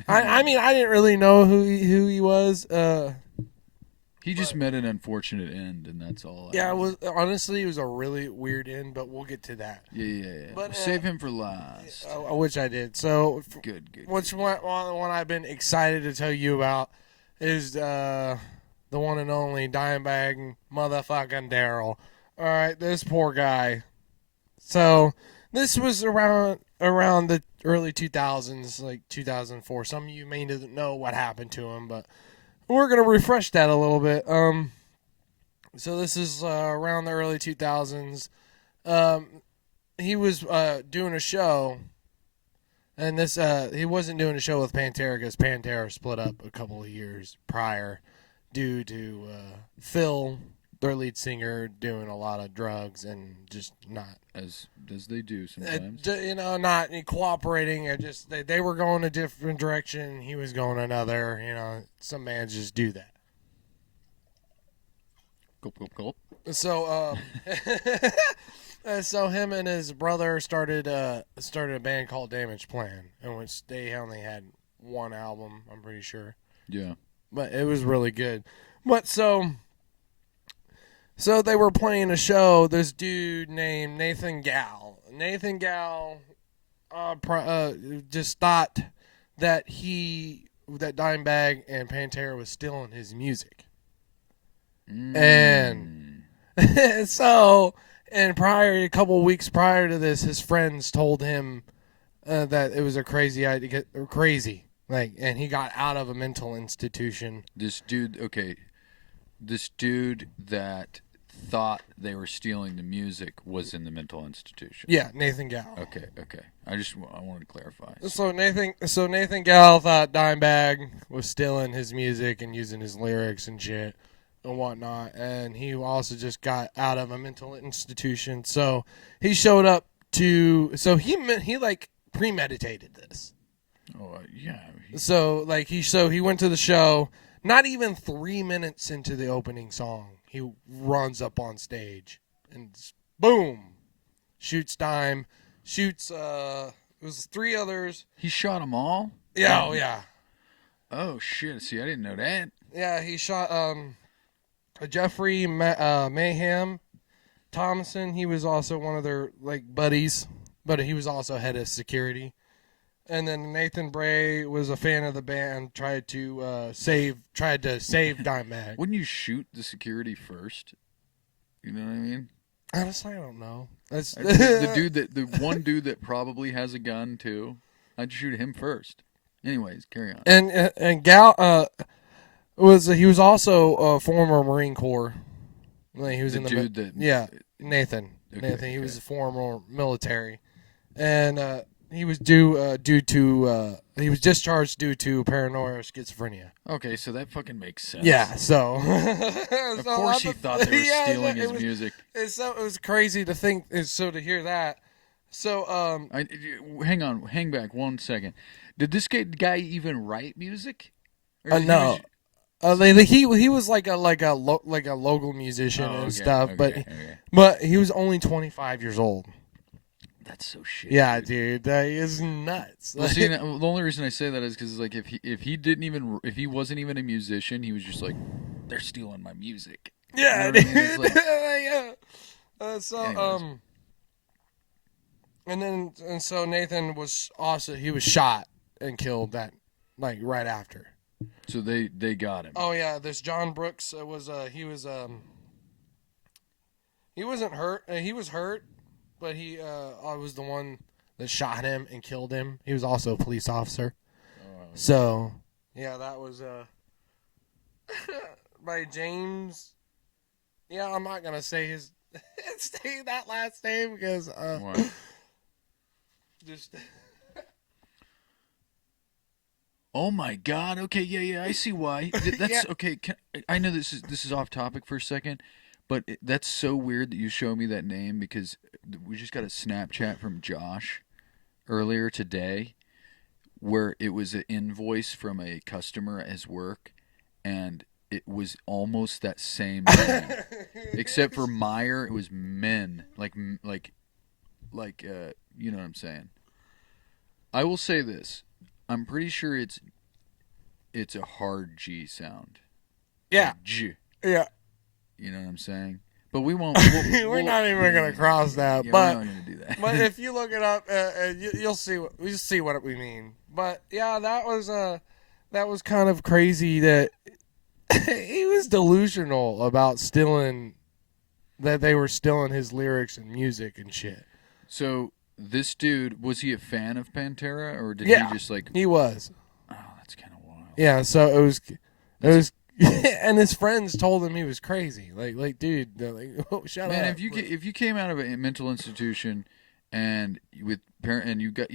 I didn't really know who he was. He just met an unfortunate end, and that's all. It was a really weird end, but we'll get to that. Yeah. But, save him for last. Which I did. So good. One I've been excited to tell you about is the one and only Dimebag motherfucking Darrell. All right, this poor guy. So this was around the early 2000s, like 2004. Some of you may not know what happened to him, but we're going to refresh that a little bit. So this is around the early 2000s. He was doing a show, and he wasn't doing a show with Pantera because Pantera split up a couple of years prior due to Phil, their lead singer, doing a lot of drugs and just not... As they do sometimes. Not cooperating. They were going a different direction. He was going another. Some bands just do that. Gulp. So, so him and his brother started a band called Damage Plan, in which they only had one album, I'm pretty sure. Yeah. But it was really good. But so they were playing a show. This dude named Nathan Gall. Nathan Gall just thought that Dimebag and Pantera was stealing his music. And so, a couple weeks prior to this, his friends told him that it was a crazy idea, and he got out of a mental institution. This dude that thought they were stealing the music was in the mental institution. Yeah, Nathan Gall. Okay. I wanted to clarify. So Nathan Gall thought Dimebag was stealing his music and using his lyrics and shit and whatnot, and he also just got out of a mental institution. So he showed up to. So he premeditated this. Oh yeah. So he went to the show. Not even 3 minutes into the opening song, he runs up on stage and boom, shoots Dime, it was 3 others. He shot them all? Yeah, yeah. Oh shit! See, I didn't know that. Yeah, he shot Jeffrey Mayhem Thompson. He was also one of their buddies, but he was also head of security. And then Nathan Bray was a fan of the band, tried to save Dimebag. Wouldn't you shoot the security first? You know what I mean? Honestly, I don't know. That's the one dude that probably has a gun too. I'd shoot him first. Anyways, carry on. And Gal he was also a former Marine Corps. He was Nathan. Okay, Nathan. He was a former military, and he was he was discharged due to paranoia or schizophrenia. Okay, so that fucking makes sense. Yeah, so of course he thought they were stealing his music. It was crazy to think, to hear that. So hang back 1 second. Did this guy even write music? No. He was like a local musician and stuff, but he was only 25 years old. That's so shit. Yeah, dude, that is nuts. Well, see, the only reason I say that is because if he wasn't even a musician, he was just like, they're stealing my music. Yeah, you know dude. I mean? Yeah. So Nathan was he was shot and killed that right after. So they got him. Oh yeah, this John Brooks he wasn't hurt. He was hurt. But I was the one that shot him and killed him. He was also a police officer. So, yeah, that was by James. Yeah, I'm not gonna say his say that last name because What? just Oh my God. Okay, yeah. I see why. That's Yeah. okay. I know this is off topic for a second, but that's so weird that you show me that name because we just got a Snapchat from Josh earlier today where it was an invoice from a customer at his work, and it was almost that same name, except for Meyer. It was Men, you know what I'm saying. I will say this: I'm pretty sure it's a hard G sound. yeah, Like G. yeah. You know what I'm saying? But we won't. We're not even gonna cross that, Yeah, but we're not gonna do that. but if you look it up, you'll see what we mean. But yeah, that was kind of crazy that he was delusional about stealing that they were stealing his lyrics and music and shit. So this dude, was he a fan of Pantera, or did Yeah. he just like? He was. Oh, that's kind of wild. Yeah, so it was and his friends told him he was crazy. Like dude, oh, shut Man, up. if you came out of a mental institution and you got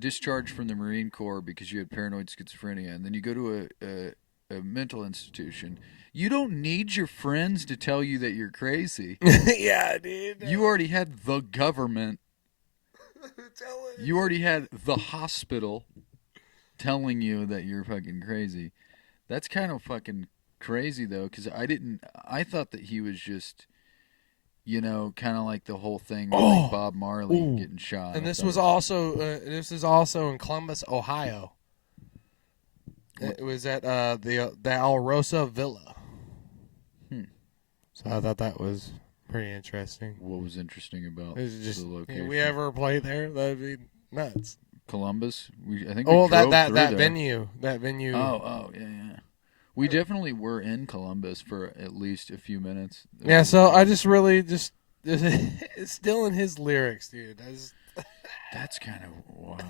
discharged from the Marine Corps because you had paranoid schizophrenia, and then you go to a mental institution, you don't need your friends to tell you that you're crazy. Yeah, dude. You already had the government. You already had the hospital telling you that you're fucking crazy. That's kind of fucking crazy though, because I thought that he was just, kind of like the whole thing with like Bob Marley getting shot. And this is also in Columbus, Ohio. It was at the Alrosa Villa. So I thought that was pretty interesting. What was interesting about It was just, the location? if we ever play there, that'd be nuts. Columbus? I think we drove that through there. venue. Oh, yeah. We definitely were in Columbus for at least a few minutes. Yeah, so I just really just stealing his lyrics, dude. That's kind of wild.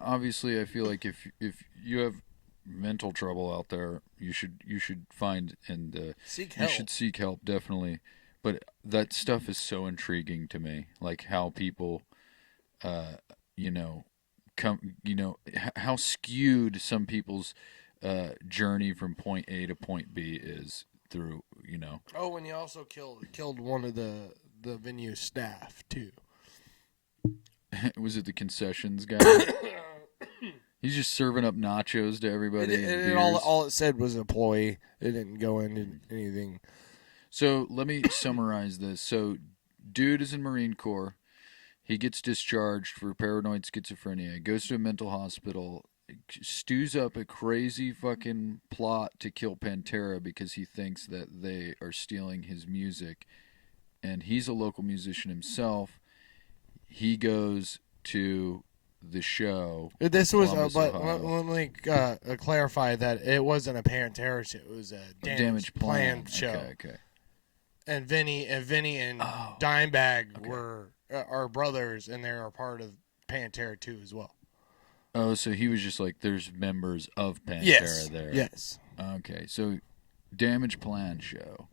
Obviously, I feel like if you have mental trouble out there, you should find and seek help. You should seek help, definitely. But that stuff is so intriguing to me, like how people, how skewed some people's journey from point A to point B is through. Oh, and he also killed one of the venue staff too. Was it the concessions guy? He's just serving up nachos to everybody. All it said was employee. It didn't go into anything. So let me summarize this. So, dude is in Marine Corps. He gets discharged for paranoid schizophrenia. Goes to a mental hospital. Stews up a crazy fucking plot to kill Pantera because he thinks that they are stealing his music. And he's a local musician himself. He goes to the show. This was, but let me clarify that it wasn't a Pantera show. It was a Damage Plan show. Okay. And Vinny and Dimebag are brothers, and they're a part of Pantera too as well. Oh, so he was just like, there's members of Pantera there. Yes. Okay, so Damage Plan show.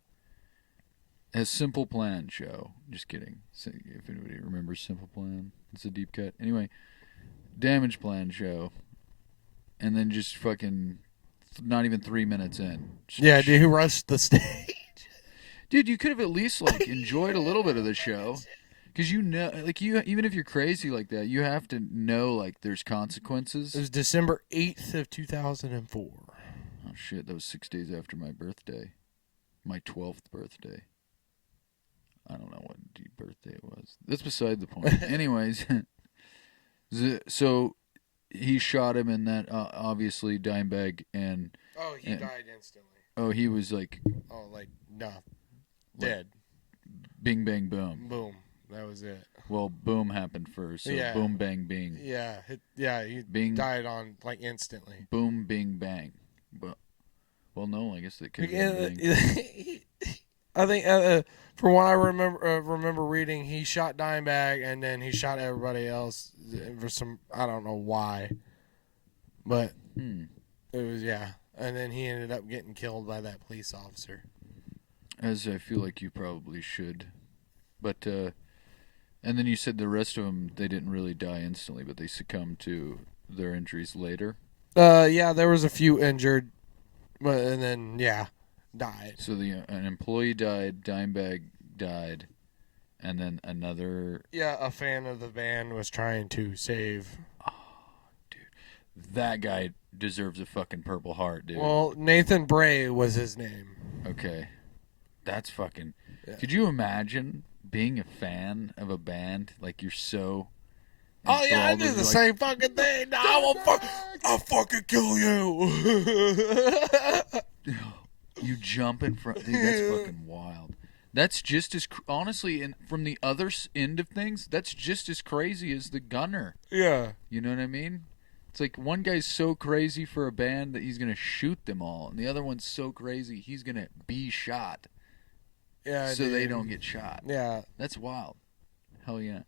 A Simple Plan show. Just kidding. If anybody remembers Simple Plan, it's a deep cut. Anyway, Damage Plan show. And then just fucking not even 3 minutes in. Yeah, dude, who rushed the stage? Dude, you could have at least like enjoyed a little bit of the show. Because even if you're crazy like that, you have to know like there's consequences. It was December 8th of 2004. Oh shit, that was 6 days after my birthday. My 12th birthday. I don't know what birthday it was. That's beside the point. Anyways, so he shot him in that, obviously, Dimebag and... Oh, he died instantly. Oh, he was like... Oh, no. Dead. Bing, bang, boom. Boom. That was it. Well, boom happened first, so yeah. Boom, bang, bing. Yeah, he bing, died on, instantly. Boom, bing, bang. Well, no, I guess it could be bang. I think, from what I remember reading, he shot Dimebag, and then he shot everybody else for some, I don't know why. But it was, yeah. And then he ended up getting killed by that police officer. As I feel like you probably should. But, and then you said the rest of them, they didn't really die instantly, but they succumbed to their injuries later. Yeah, there was a few injured, and then, yeah, died. So an employee died, Dimebag died, and then another... Yeah, a fan of the band was trying to save... Oh, dude. That guy deserves a fucking Purple Heart, dude. Well, Nathan Bray was his name. Okay. That's fucking... Yeah. Could you imagine being a fan of a band? Like, you're so... Oh, yeah, I do the same fucking thing. No, I'll fucking kill you. You jump in front... Dude, that's fucking wild. That's just as... Honestly, and from the other end of things, that's just as crazy as the gunner. Yeah. You know what I mean? It's like one guy's so crazy for a band that he's going to shoot them all, and the other one's so crazy he's going to be shot. Yeah, so they don't get shot. Yeah. That's wild. Hell yeah.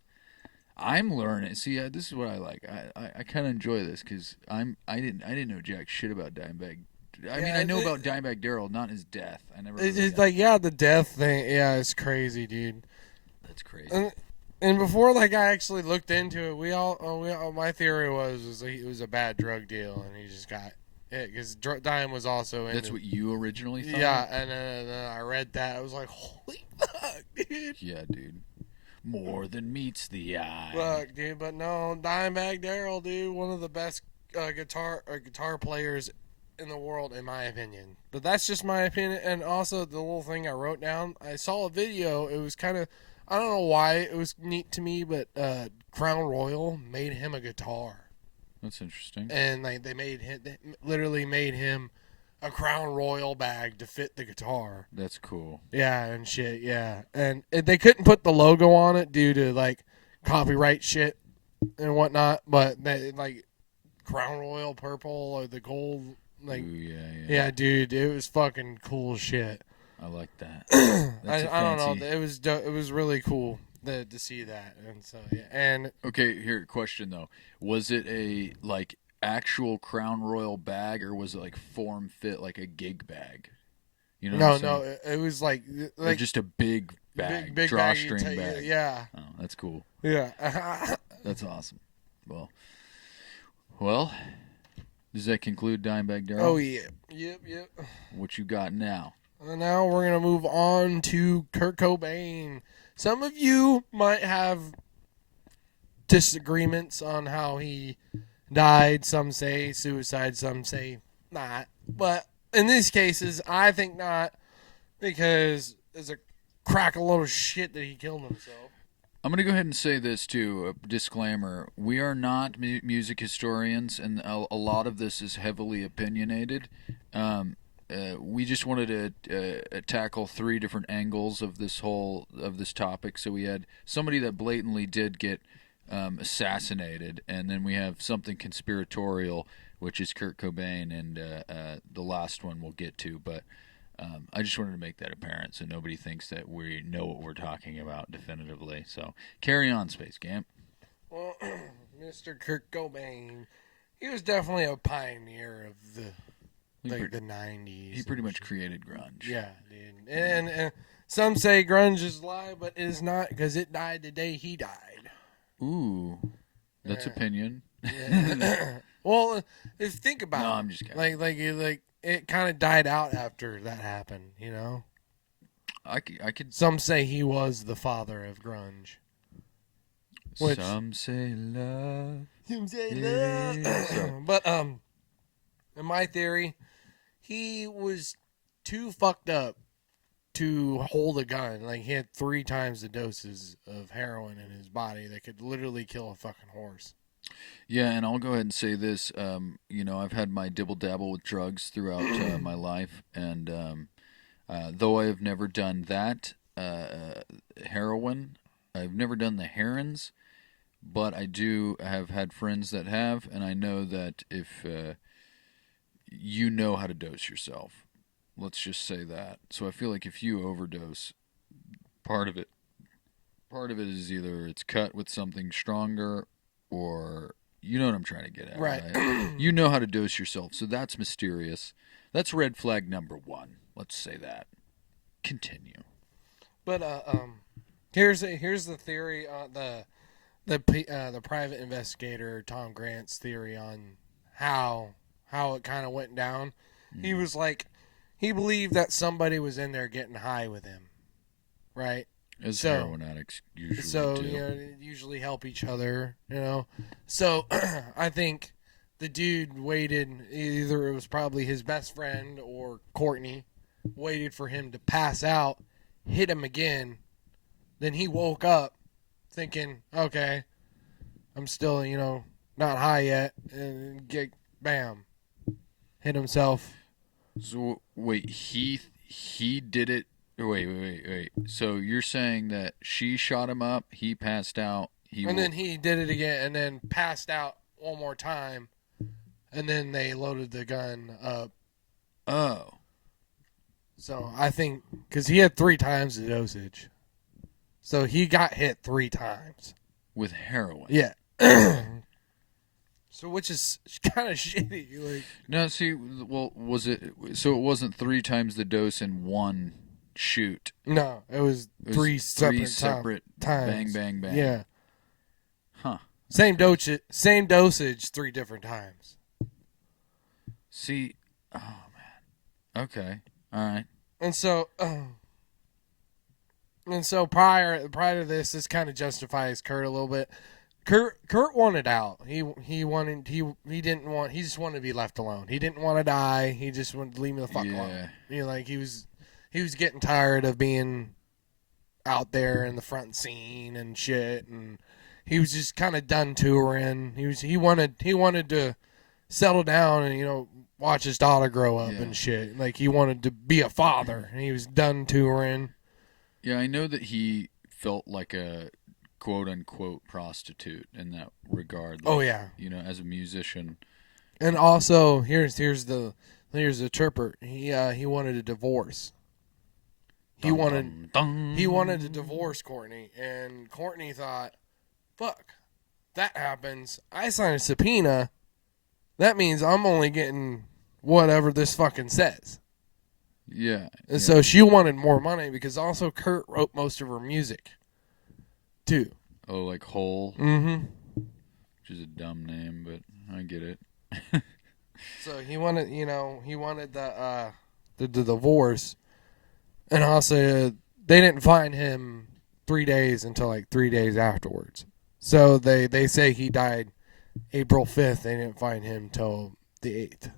I'm learning. See, this is what I like. I kind of enjoy this because I didn't know jack shit about Dimebag. I mean, I know about Dimebag Darrell, not his death. I never. It's like, yeah, the death thing. Yeah, it's crazy, dude. That's crazy. And before, like, I actually looked into it, my theory was that it was a bad drug deal, and he just got it because Dime was also in. That's what you originally thought. Yeah, and then I read that. I was like, holy fuck, dude. Yeah, dude. More than meets the eye. Look, dude, but no, Dimebag Darrell, dude, one of the best guitar players in the world, in my opinion. But that's just my opinion. And also, the little thing I wrote down, I saw a video. It was kind of, I don't know why it was neat to me, but Crown Royal made him a guitar. That's interesting. And like they literally made him a Crown Royal bag to fit the guitar. That's cool. Yeah, and shit, yeah. And they couldn't put the logo on it due to, like, copyright shit and whatnot, but, they, like, Crown Royal purple or the gold, like... Ooh, yeah. Yeah, dude, it was fucking cool shit. I like that. I don't know. It was really cool to see that. And so, yeah. And... Okay, here, question, though. Was it a, like... actual Crown Royal bag, or was it like form fit like a gig bag? You know? No, it was like or just a big bag, big drawstring bag. Yeah. Oh, that's cool. Yeah. That's awesome. Well, does that conclude Dimebag Darrell? Oh yeah. Yep. What you got now? And now we're gonna move on to Kurt Cobain. Some of you might have disagreements on how he died. Some say suicide, some say not. But in these cases, I think not, because there's a crack a load of shit that he killed himself. I'm going to go ahead and say this, too, a disclaimer. We are not music historians, and a lot of this is heavily opinionated. We just wanted to tackle 3 different angles of this topic. So we had somebody that blatantly did get assassinated, and then we have something conspiratorial, which is Kurt Cobain, and the last one we'll get to, but I just wanted to make that apparent so nobody thinks that we know what we're talking about definitively. So carry on, Space Camp. Well, Mr. Kurt Cobain, he was definitely a pioneer of the 90s. He pretty much created grunge. Yeah, dude. And some say grunge is a lie, but it is not, because it died the day he died. Ooh, that's opinion. Yeah. Well, if think about it. No, I'm just kidding. Like it kind of died out after that happened, you know? I could. Some say he was the father of grunge. Some say love. Some say love. But in my theory, he was too fucked up to hold a gun. Like, he had 3 times the doses of heroin in his body that could literally kill a fucking horse. Yeah, and I'll go ahead and say this. I've had my dibble-dabble with drugs throughout my life, and though I have never done that, heroin, I've never done the herons, but I do have had friends that have, and I know that if you know how to dose yourself. Let's just say that. So I feel like if you overdose, part of it is either it's cut with something stronger, or You know what I'm trying to get at, Right. You know how to dose yourself, so that's mysterious. That's red flag number 1. Let's say that. Continue. But here's the theory on the private investigator Tom Grant's theory on how it kind of went down. He was like, he believed that somebody was in there getting high with him, right? As heroin addicts usually do. So, they usually help each other, So, I think the dude waited, either it was probably his best friend or Courtney, waited for him to pass out, hit him again, then he woke up thinking, okay, I'm still, not high yet, and bam, hit himself. So, wait, he did it. Wait. So you're saying that she shot him up, he passed out, then he did it again, and then passed out one more time, and then they loaded the gun up. Oh. So I think, because he had 3 times the dosage. So he got hit 3 times. With heroin. Yeah. So, which is kind of shitty. Like, no, see, well, was it, so it wasn't 3 times the dose in one shoot? No, it was 3 separate Bang, times. bang, bang. Yeah. Huh. Same dosage, 3 different times. See, oh man. Okay. All right. And so prior to this kind of justifies Kurt a little bit. Kurt wanted out. He just wanted to be left alone. He didn't want to die. He just wanted to leave me the fuck alone. Like he was getting tired of being out there in the front scene and shit, and he was just kind of done touring. He wanted to settle down and watch his daughter grow up and shit. Like he wanted to be a father, and he was done touring. Yeah, I know that he felt like a quote-unquote prostitute in that regard. Like, oh yeah, as a musician. And also, here's the chirper. He wanted a divorce. He wanted to divorce Courtney, and Courtney thought, "Fuck, that happens. I sign a subpoena. That means I'm only getting whatever this fucking says." Yeah. And so she wanted more money because also Kurt wrote most of her music, too. Oh, like Hole? Mm-hmm. Which is a dumb name, but I get it. So he wanted, the divorce, and also they didn't find him 3 days until like 3 days afterwards. So they say he died April 5th. They didn't find him till the 8th.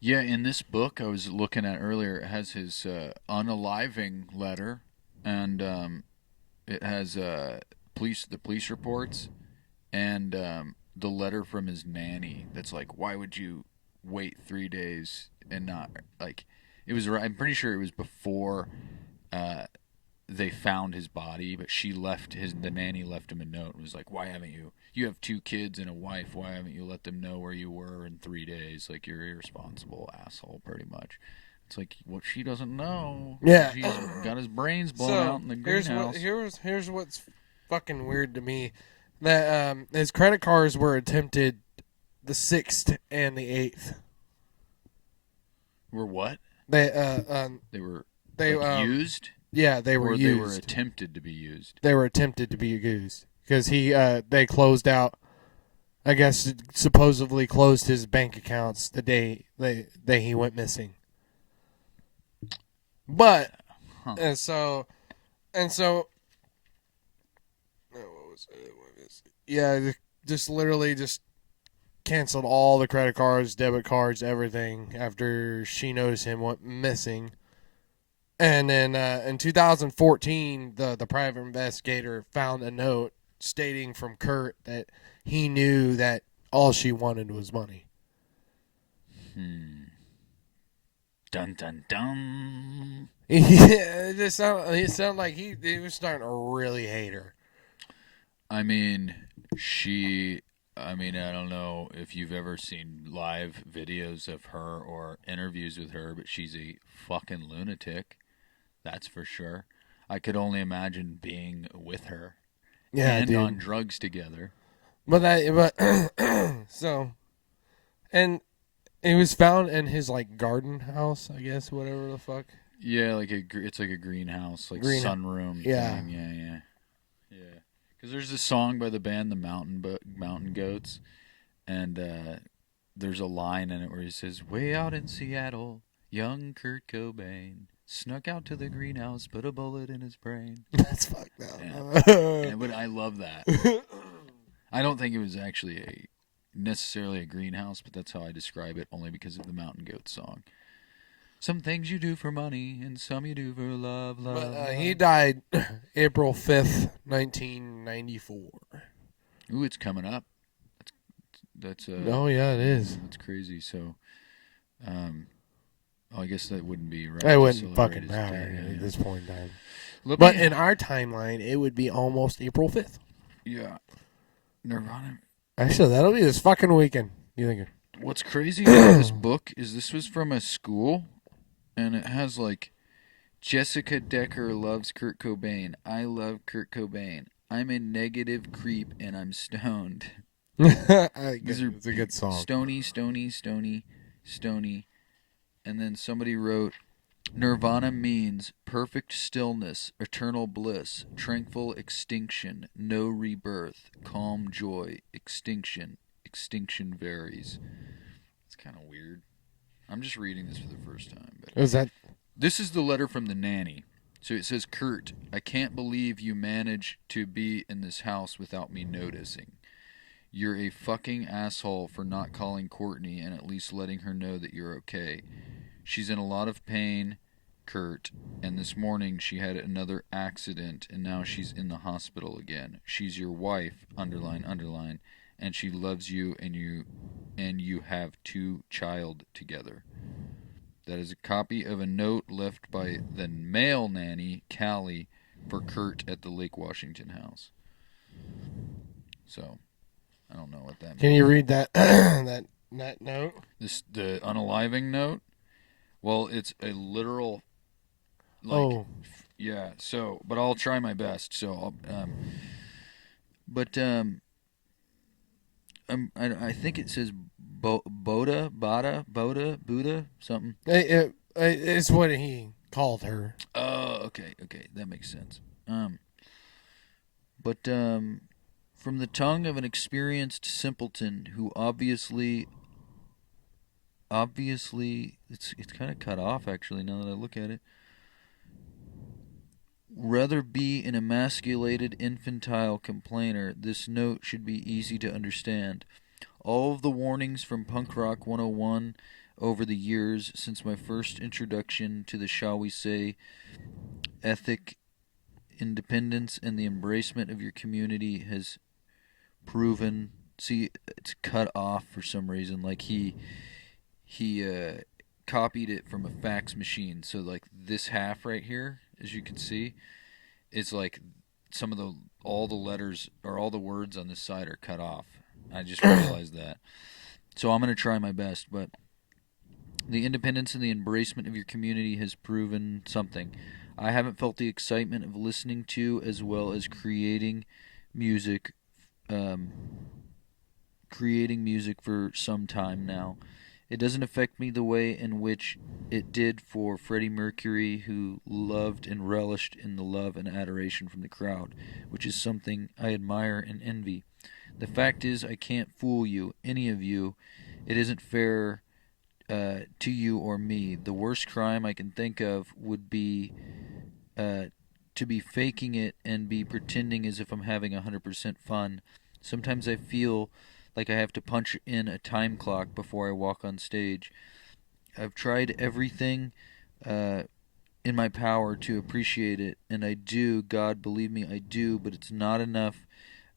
Yeah, in this book I was looking at earlier, it has his unaliving letter, and it has the police reports, and the letter from his nanny. That's like, why would you wait 3 days and not like? It was. I'm pretty sure it was before they found his body, but the nanny left him a note and was like, why haven't you? You have 2 kids and a wife. Why haven't you let them know where you were in 3 days? Like, you're irresponsible asshole, pretty much. It's like, what she doesn't know. Yeah. He's got his brains blown out in the greenhouse. Here's what's fucking weird to me. That his credit cards were attempted the 6th and the 8th. Were what? They were used? Yeah, they were used. They were attempted to be used. They were attempted to be used. Because they closed out, I guess, supposedly closed his bank accounts the day he went missing. But, and so, what was it? Yeah, just literally just canceled all the credit cards, debit cards, everything after she noticed him went missing. And then in 2014, the private investigator found a note stating from Kurt that he knew that all she wanted was money. Dun dun dun. Yeah, it sounded like he was starting to really hate her. I mean, I don't know if you've ever seen live videos of her or interviews with her, but she's a fucking lunatic. That's for sure. I could only imagine being with her. Yeah, and dude. on drugs together. So, and it was found in his like garden house, I guess, whatever the fuck. Yeah, it's like a greenhouse, like Green, sunroom yeah. thing. Yeah. Because there's this song by the band the Mountain Goats, and there's a line in it where he says, "Way out in Seattle, young Kurt Cobain snuck out to the greenhouse, put a bullet in his brain." That's fucked up. But I love that. I don't think it was actually necessarily a greenhouse, but that's how I describe it, only because of the Mountain Goats song. Some things you do for money, and some you do for love. But he died April 5th, 1994. Ooh, it's coming up. That's Oh, yeah, it is. That's crazy. So, I guess that wouldn't be right. It wouldn't fucking matter at this point in time. But in our timeline, it would be almost April 5th. Yeah. Nirvana. Actually, that'll be this fucking weekend. You think? What's crazy about this book is this was from a school, and it has like, Jessica Decker loves Kurt Cobain. I love Kurt Cobain. I'm a negative creep and I'm stoned. It's a good song. Stony, stony, stony, stony. And then somebody wrote, Nirvana means perfect stillness, eternal bliss, tranquil extinction, no rebirth, calm joy, extinction varies. It's kind of weird. I'm just reading this for the first time. But Is that? This is the letter from the nanny. So it says, Kurt, I can't believe you managed to be in this house without me noticing. You're a fucking asshole for not calling Courtney and at least letting her know that you're okay. She's in a lot of pain, Kurt, and this morning she had another accident and now she's in the hospital again. She's your wife, underline, underline, and she loves you and you have 2 child together. That is a copy of a note left by the male nanny, Callie, for Kurt at the Lake Washington house. So, I don't know what that means. Can you read that that note? The unaliving note? Well, it's a literal, like, yeah. So, but I'll try my best. So, I think it says Boda, Buddha, something. It's what he called her. Oh, okay, that makes sense. From the tongue of an experienced simpleton who obviously, it's kind of cut off actually. Now that I look at it, rather be an emasculated infantile complainer, this note should be easy to understand. All of the warnings from Punk Rock 101 over the years since my first introduction to the, shall we say, ethic, independence, and the embracement of your community has proven. See, it's cut off for some reason. Like he copied it from a fax machine. So like this half right here, as you can see, is like some of all the letters or all the words on this side are cut off. I just realized that. So I'm going to try my best, but the independence and the embracement of your community has proven something. I haven't felt the excitement of listening to as well as creating music for some time now. It doesn't affect me the way in which it did for Freddie Mercury, who loved and relished in the love and adoration from the crowd, which is something I admire and envy. The fact is, I can't fool you, any of you. It isn't fair to you or me. The worst crime I can think of would be to be faking it and be pretending as if I'm having 100% fun. Sometimes I feel like I have to punch in a time clock before I walk on stage. I've tried everything in my power to appreciate it, and I do, God, believe me, I do, but it's not enough.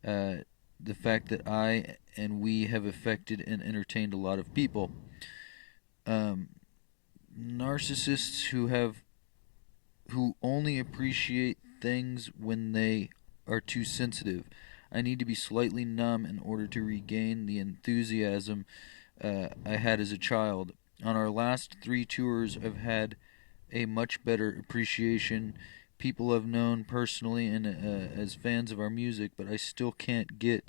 The fact that I and we have affected and entertained a lot of people. Narcissists who only appreciate things when they are too sensitive. I need to be slightly numb in order to regain the enthusiasm I had as a child. On our last 3 tours, I've had a much better appreciation. People I've known personally and as fans of our music, but I still can't get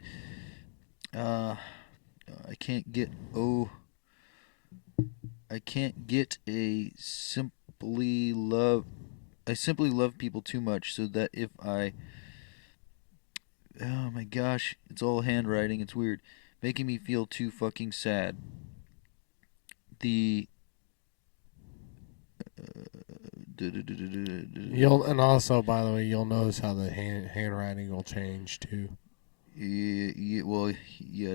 I can't get I can't get a simply love. I simply love people too much so that if I. Oh my gosh, it's all handwriting. It's weird, making me feel too fucking sad. The. And also, by the way, you'll notice how the handwriting will change too. Yeah,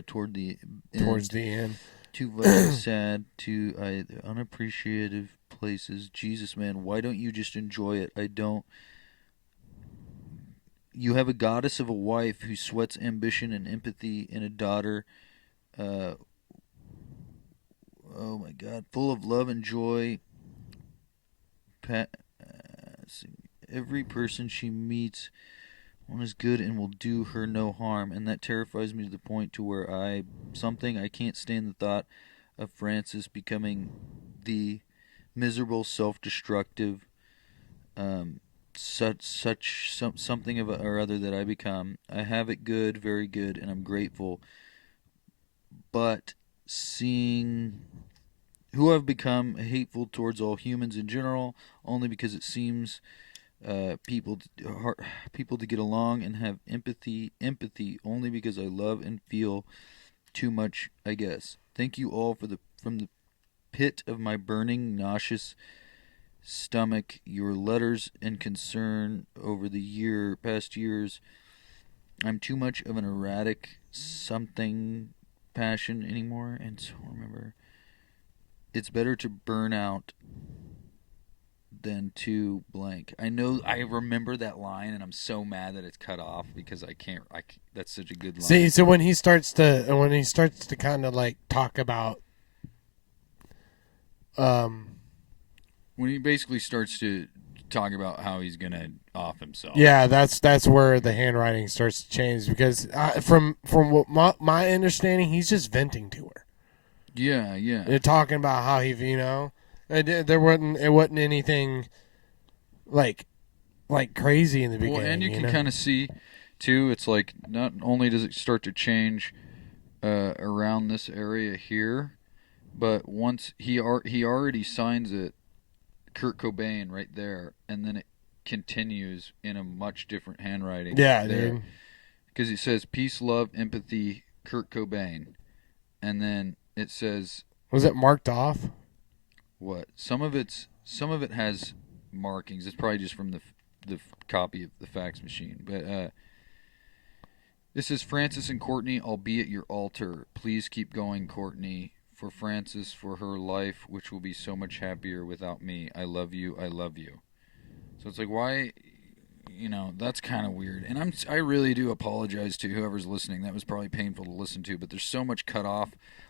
toward the towards the end. Too fucking sad. Too unappreciative places. Jesus, man, why don't you just enjoy it? I don't. You have a goddess of a wife who sweats ambition and empathy, and a daughter. Uh, oh my God, full of love and joy. Every person she meets, one is good and will do her no harm, and that terrifies me to the point to where I can't stand the thought of Francis becoming the miserable, self-destructive, something of or other that I become. I have it good, very good, and I'm grateful. But seeing who I've become, hateful towards all humans in general, only because it seems people to get along and have empathy only because I love and feel too much, I guess. Thank you all from the pit of my burning, nauseous stomach, your letters and concern over the past years. I'm too much of an erratic something passion anymore, and so remember, it's better to burn out than to blank. I remember that line, and I'm so mad that it's cut off because I can't. That's such a good line. See, so when he starts to kind of like talk about, when he basically starts to talk about how he's gonna off himself. Yeah, that's where the handwriting starts to change because from what my understanding, he's just venting to her. Yeah. They're talking about how it wasn't anything like crazy in the beginning. Well, and you can kind of see too. It's like not only does it start to change around this area here, but once he already signs it, Kurt Cobain right there, and then it continues in a much different handwriting. Yeah, there. dude. Because it says peace, love, empathy, Kurt Cobain, and then it says. Was it marked off? What? Some of it has markings. It's probably just from the copy of the fax machine. But this is Francis and Courtney. I'll be at your altar. Please keep going, Courtney. For Francis, for her life, which will be so much happier without me. I love you. I love you. So it's like, why? That's kind of weird. And I really do apologize to whoever's listening. That was probably painful to listen to. But there's so much cut off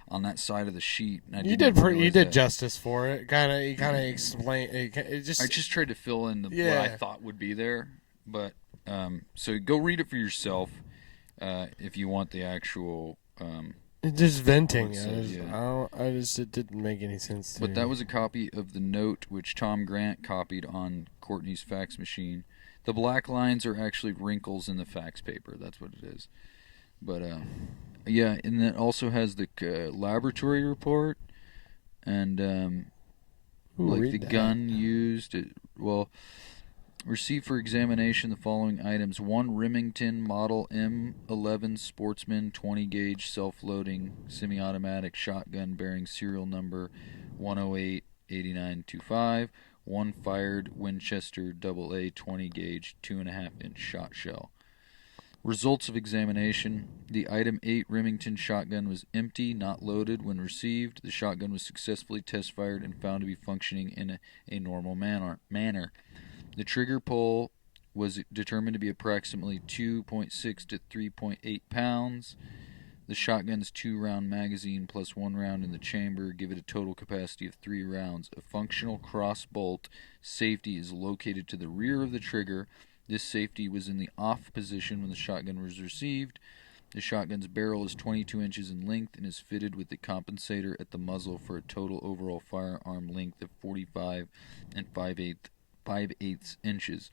on that side of the sheet. And you did justice for it. You kind of explain. I just tried to fill in what I thought would be there. But so go read it for yourself if you want the actual. Just venting. It didn't make any sense to me. But that was a copy of the note which Tom Grant copied on Courtney's fax machine. The black lines are actually wrinkles in the fax paper. That's what it is. But yeah, and it also has the laboratory report and the gun used. Received for examination the following items: 1 Remington Model M11 Sportsman 20-gauge self-loading semi-automatic shotgun bearing serial number 1088925, 1 fired Winchester AA 20-gauge 2.5-inch shot shell. Results of examination: the item 8 Remington shotgun was empty, not loaded when received. The shotgun was successfully test-fired and found to be functioning in a normal manner. The trigger pull was determined to be approximately 2.6 to 3.8 pounds. The shotgun's 2-round magazine plus 1 round in the chamber give it a total capacity of 3 rounds. A functional cross-bolt safety is located to the rear of the trigger. This safety was in the off position when the shotgun was received. The shotgun's barrel is 22 inches in length and is fitted with the compensator at the muzzle for a total overall firearm length of 45 and 5/8 inches.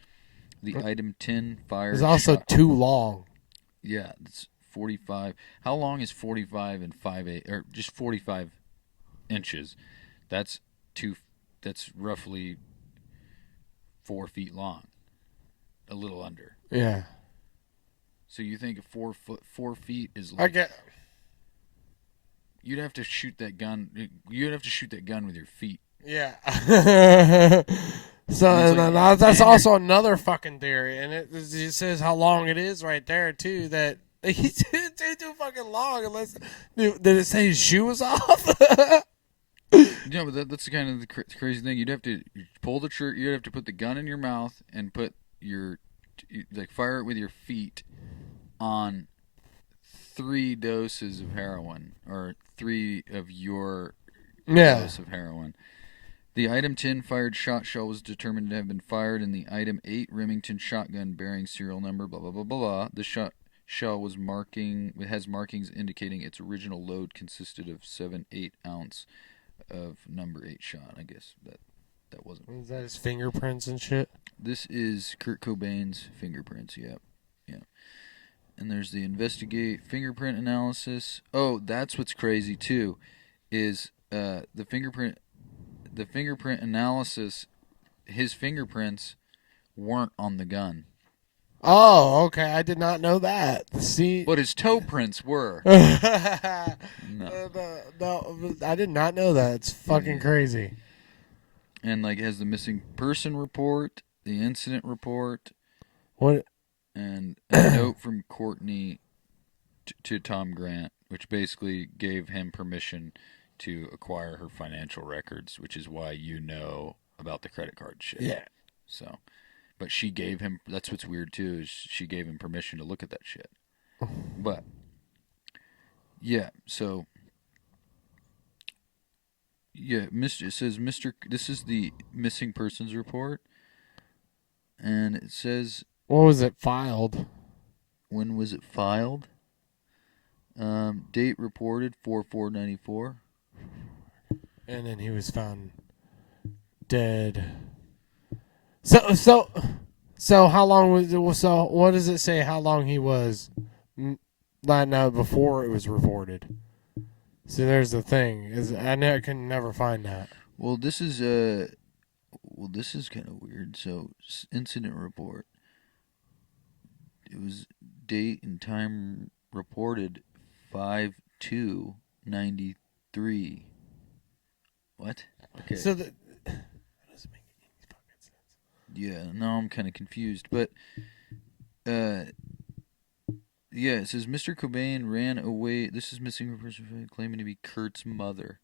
The item 10 fired. It's also too long. Yeah, it's 45. How long is 45 and 5/8, or just 45 inches? That's That's roughly 4 feet long, a little under. Yeah. So you think 4 feet is I like? get. You'd have to shoot that gun. You'd have to shoot that gun with your feet. Yeah. Like, that's also another fucking theory, and it says how long it is right there too. That he's too fucking long. Unless did it say his shoe was off? But that's kind of the crazy thing. You'd have to pull the trigger. You'd have to put the gun in your mouth and put fire it with your feet on 3 doses of heroin, or 3 of your dose of heroin. The item 10 fired shot shell was determined to have been fired in the item 8 Remington shotgun bearing serial number, blah, blah, blah, blah, blah. The shell has markings indicating its original load consisted of 7/8 ounce of number 8 shot. I guess that wasn't. Is that his fingerprints and shit? This is Kurt Cobain's fingerprints, yep. Yeah. And there's the investigate fingerprint analysis. Oh, that's what's crazy too, is the fingerprint analysis, his fingerprints weren't on the gun. Oh, okay. I did not know that. See, but his toe prints were. No, I did not know that. It's fucking crazy. And like, it has the missing person report, the incident report, what, and a note from Courtney to Tom Grant, which basically gave him permission to acquire her financial records, which is why you know about the credit card shit. Yeah. So, but she gave him. That's what's weird too, is she gave him permission to look at that shit. But yeah, so yeah, it says Mr. This is the missing persons report, and it says, what was it filed? When was it filed? Date reported 4/4/94. And then he was found dead. So how long was it? So what does it say? How long he was? Not before it was reported. See, there's the thing. I can never find that. Well, this is kind of weird. So, incident report. It was date and time reported 5/2/93. What? Okay. So that doesn't make any fucking sense. Yeah, no, I'm kind of confused, but yeah, it says Mr. Cobain ran away. This is missing person claiming to be Kurt's mother,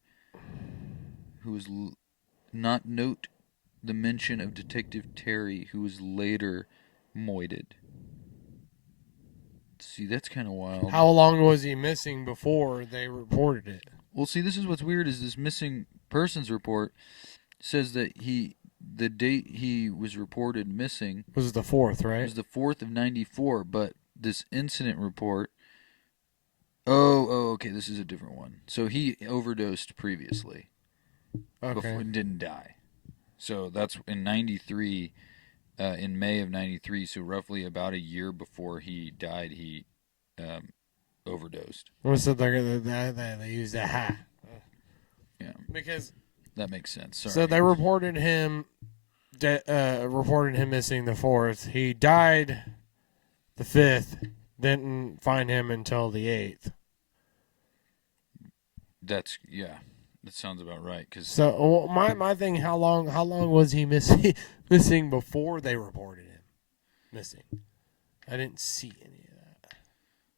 who was not note the mention of Detective Terry, who was later moited. See, that's kind of wild. How long was he missing before they reported it? Well, see, this is what's weird, is this missing persons report says that the date he was reported missing was the 4th, right? It was the 4th of 94, but this incident report, okay, this is a different one. So he overdosed previously. Before, and didn't die. So that's in 93, in May of 93, so roughly about a year before he died, he overdosed. So they used a hat. Yeah. Because that makes sense. Sorry. So they reported him missing the 4th. He died the 5th. Didn't find him until the 8th. That sounds about right. So my thing, how long was he missing before they reported him missing? I didn't see any of that.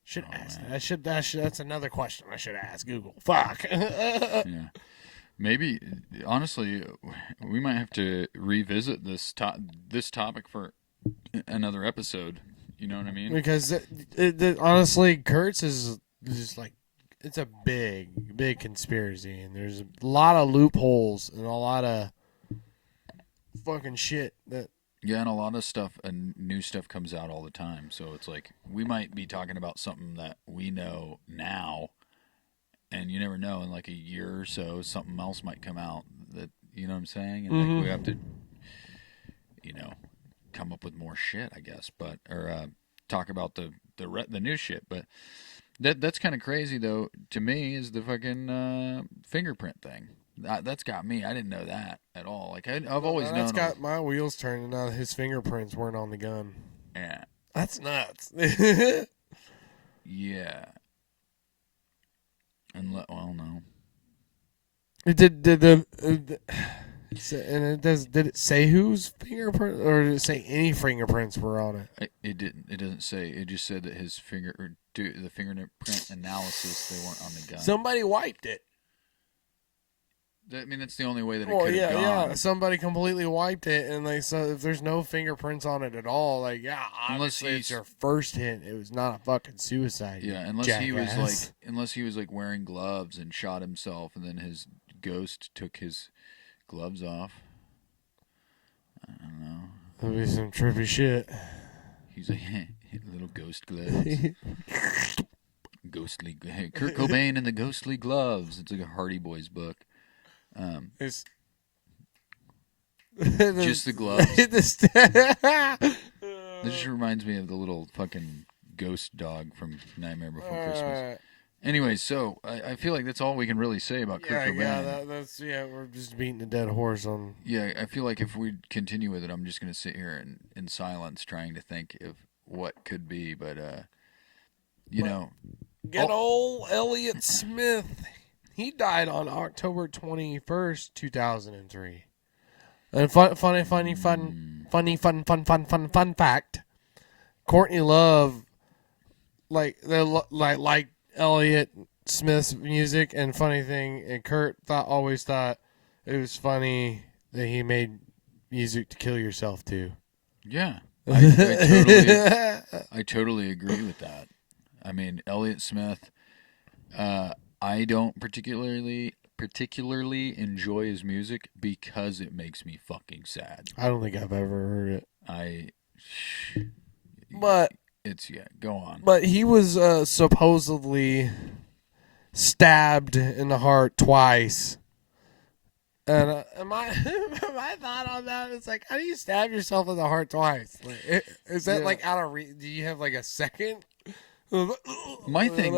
Should ask. That's another question I should ask Google. Fuck. Yeah. Maybe, honestly, we might have to revisit this topic for another episode. You know what I mean? Because honestly, Kurt's is just like, it's a big conspiracy, and there's a lot of loopholes and a lot of fucking shit that. Yeah, and a lot of stuff and new stuff comes out all the time. So it's like, we might be talking about something that we know now, and you never know, in like a year or so, something else might come out that, you know what I'm saying? And like, we have to, come up with more shit, I guess, or talk about the new shit. But That's kind of crazy though. To me, is the fucking fingerprint thing. That's got me. I didn't know that at all. Like I've Well, always now that's known. got my wheels turning. Now his fingerprints weren't on the gun. Yeah. That's nuts. Yeah. Well, no. And it does. Did it say whose fingerprint, or did it say any fingerprints were on it? It didn't. It doesn't say. It just said that his the fingerprint analysis, they weren't on the gun. Somebody wiped it. I mean, that's the only way that it Well, could have gone. yeah. Somebody completely wiped it, and so if there's no fingerprints on it at all, obviously it's your first hit. It was not a fucking suicide. Yeah, unless he was like wearing gloves and shot himself, and then his ghost took his gloves off. I don't know. That'd be some trippy shit. He's like little ghost gloves. Ghostly. Kurt Cobain and the Ghostly Gloves. It's like a Hardy Boys book. It's just the gloves. That just reminds me of the little fucking ghost dog from Nightmare Before Christmas. Anyways, so I feel like that's all we can really say about Kurt Cobain. Yeah, we're just beating a dead horse on. Yeah, I feel like if we continue with it, I'm just gonna sit here in silence, trying to think of what could be. But Get old Elliott Smith. He died on October 21st, 2003. And fun fact. Courtney Love, like Elliott Smith's music, and funny thing, and Kurt always thought it was funny that he made music to kill yourself too. Yeah, I totally agree with that. I mean, Elliott Smith, I don't particularly enjoy his music because it makes me fucking sad. I don't think I've ever heard it. But go on. But he was supposedly stabbed in the heart twice. And my thought on that is like, how do you stab yourself in the heart twice? Like, is that like out of do you have like a second? My thing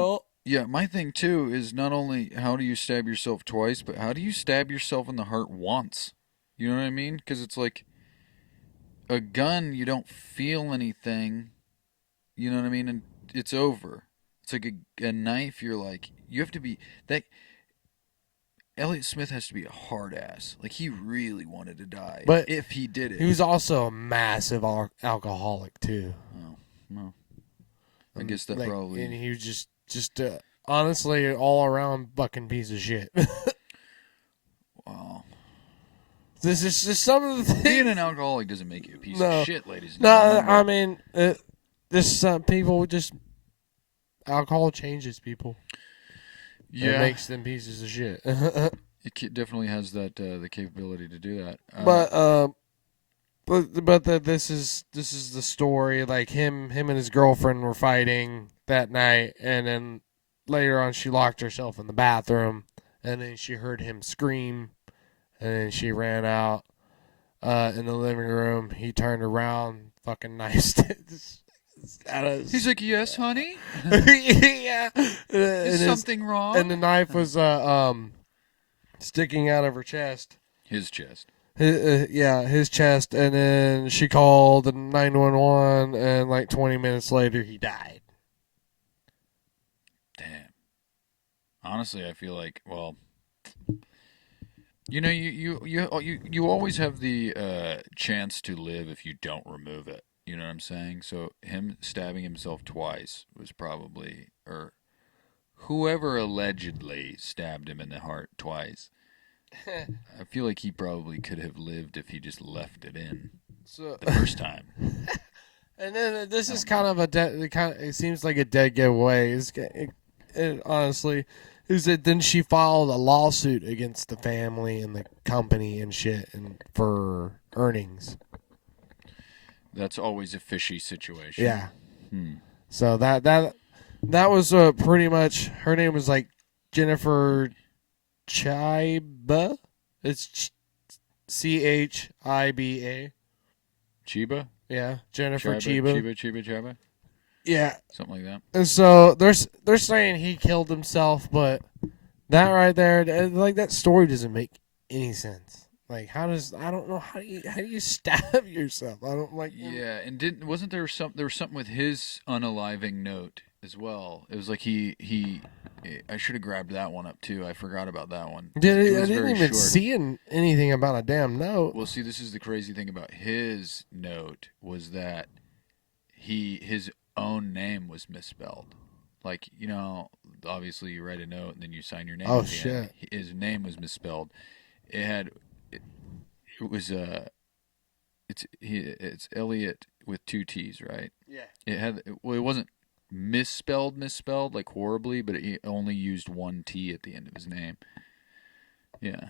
too is not only how do you stab yourself twice, but how do you stab yourself in the heart once? You know what I mean? Because it's like a gun, you don't feel anything. You know what I mean? And it's over. It's like a knife. You're like, you have to be that. Elliott Smith has to be a hard ass. Like, he really wanted to die. But if he did it, he was also a massive alcoholic too. Oh, well. I guess that probably. And he was just honestly all around fucking piece of shit. Wow. This is just some of the things. Being an alcoholic doesn't make you a piece of shit, ladies and gentlemen. No, I mean, people just alcohol changes people. Yeah, it makes them pieces of shit. It definitely has that the capability to do that. But this is the story. Like him and his girlfriend were fighting that night, and then later on she locked herself in the bathroom, and then she heard him scream, and then she ran out in the living room. He turned around, fucking knifed. He's like, "Yes, honey." Yeah. Is something wrong? And the knife was sticking out of her chest. His chest. His chest, and then she called 911, and like 20 minutes later, he died. Damn. Honestly, I feel like, well, you know, you always have the chance to live if you don't remove it. You know what I'm saying? So him stabbing himself twice was probably, or whoever allegedly stabbed him in the heart twice. I feel like he probably could have lived if he just left it in the first time. And then this is kind of it seems like a dead giveaway. Honestly, is that then she filed a lawsuit against the family and the company and shit, and for earnings. That's always a fishy situation. Yeah. So that was pretty much, her name was like Jennifer Chiba. It's Chiba. Chiba? Yeah, Jennifer Chiba. Chiba. Yeah. Something like that. And so they're saying he killed himself, but that right there, like that story doesn't make any sense. Like I don't know how do you stab yourself? I don't like. Yeah, and wasn't there was something with his unaliving note as well? It was like I should have grabbed that one up too. I forgot about that one. I It was didn't very even short. see anything about a damn note. Well, see, this is the crazy thing about his note was that his own name was misspelled. Like, obviously you write a note and then you sign your name. Oh shit! His name was misspelled. It's Elliot with 2 T's, right? Yeah. It wasn't misspelled like horribly, but he only used 1 T at the end of his name. Yeah.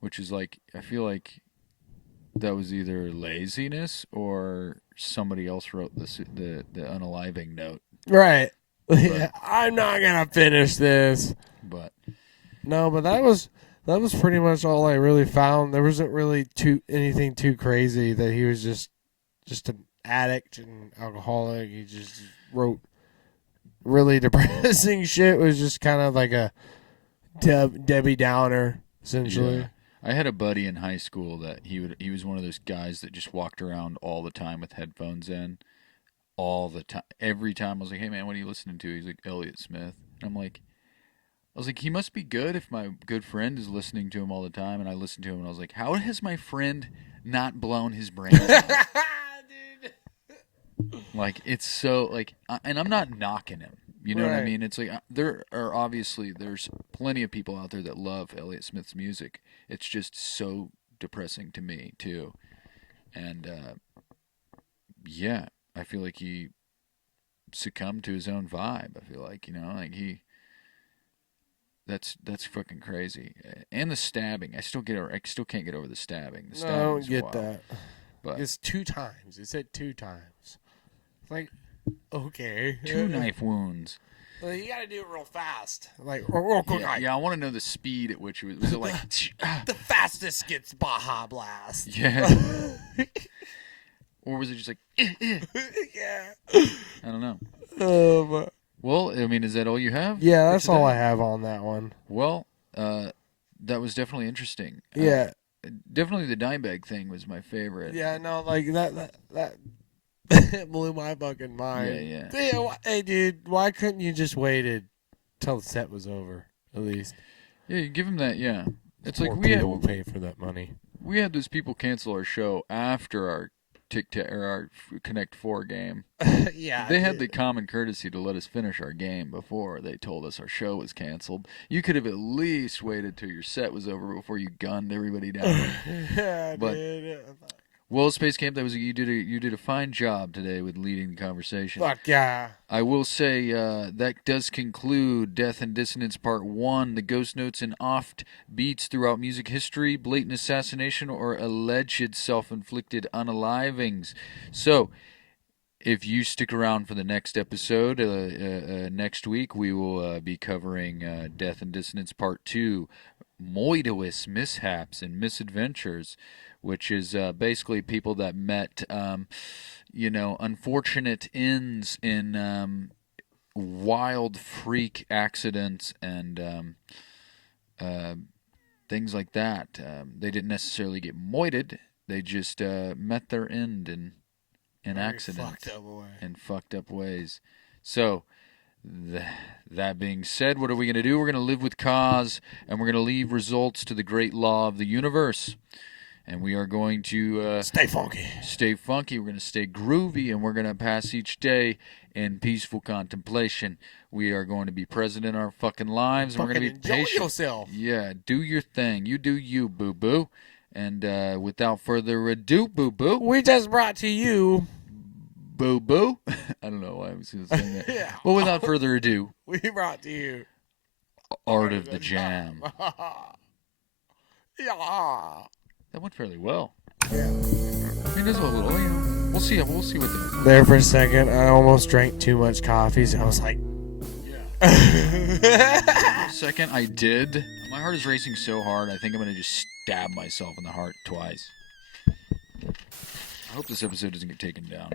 Which is like, I feel like that was either laziness or somebody else wrote the unaliving note. Right. Yeah, I'm not gonna finish this. But no, but that was pretty much all I really found. There wasn't really anything too crazy. That he was just an addict and alcoholic. He just wrote really depressing shit. It was just kind of like a Debbie Downer, essentially. Yeah. I had a buddy in high school that he was one of those guys that just walked around all the time with headphones in, all the time. Every time I was like, "Hey man, what are you listening to?" He's like, "Elliott Smith." And I was like, he must be good if my good friend is listening to him all the time. And I listened to him and I was like, how has my friend not blown his brains out? Dude. Like, it's so, like, and I'm not knocking him. You know what I mean? It's like, there's plenty of people out there that love Elliott Smith's music. It's just so depressing to me, too. And, yeah, I feel like he succumbed to his own vibe. I feel like, That's fucking crazy, and the stabbing. I still can't get over the stabbing. The stabbing I don't get wild. that. But it's 2 times. It said 2 times. Like, okay, 2 knife wounds. Well, you gotta do it real fast. Like, real quick. Yeah, I want to know the speed at which it was. Was it like the fastest gets Baja Blast? Yeah. Or was it just like? Yeah. I don't know. Well, I mean, is that all you have? Yeah, that's all I have on that one. Well, that was definitely interesting. Yeah. Definitely the dime bag thing was my favorite. Yeah, no, like that blew my fucking mind. Yeah. Hey, dude, why couldn't you just waited till the set was over, at least? Yeah, you give him that, yeah. It's more like people will pay for that money. We had those people cancel our show after our our Connect 4 game. Yeah. They had the common courtesy to let us finish our game before they told us our show was canceled. You could have at least waited till your set was over before you gunned everybody down. Yeah, but, dude. Well, Space Camp, you did a fine job today with leading the conversation. Fuck yeah. I will say that does conclude Death and Dissonance Part 1, the ghost notes and oft beats throughout music history, blatant assassination, or alleged self-inflicted unalivings. So, if you stick around for the next episode, next week, we will be covering Death and Dissonance Part 2, Moidowous Mishaps and Misadventures, which is basically people that met, unfortunate ends in wild freak accidents and things like that. They didn't necessarily get moited. They just met their end in accidents and fucked up ways. So, that being said, what are we going to do? We're going to live with cause, and we're going to leave results to the great law of the universe. And we are going to stay funky. Stay funky. We're going to stay groovy, and we're going to pass each day in peaceful contemplation. We are going to be present in our fucking lives, and we're going to be patient. Enjoy yourself. Yeah, do your thing. You do you, boo-boo. And without further ado, boo-boo. We just brought to you... Boo-boo? I don't know why I was saying that. Yeah. Well, without further ado... We brought to you... Art of the Jam. Yeah. That went fairly well. Yeah. I mean, there's a little, we'll see what the... There for a second, I almost drank too much coffee, so I was like... Yeah. For a second, I did. My heart is racing so hard, I think I'm going to just stab myself in the heart twice. I hope this episode doesn't get taken down.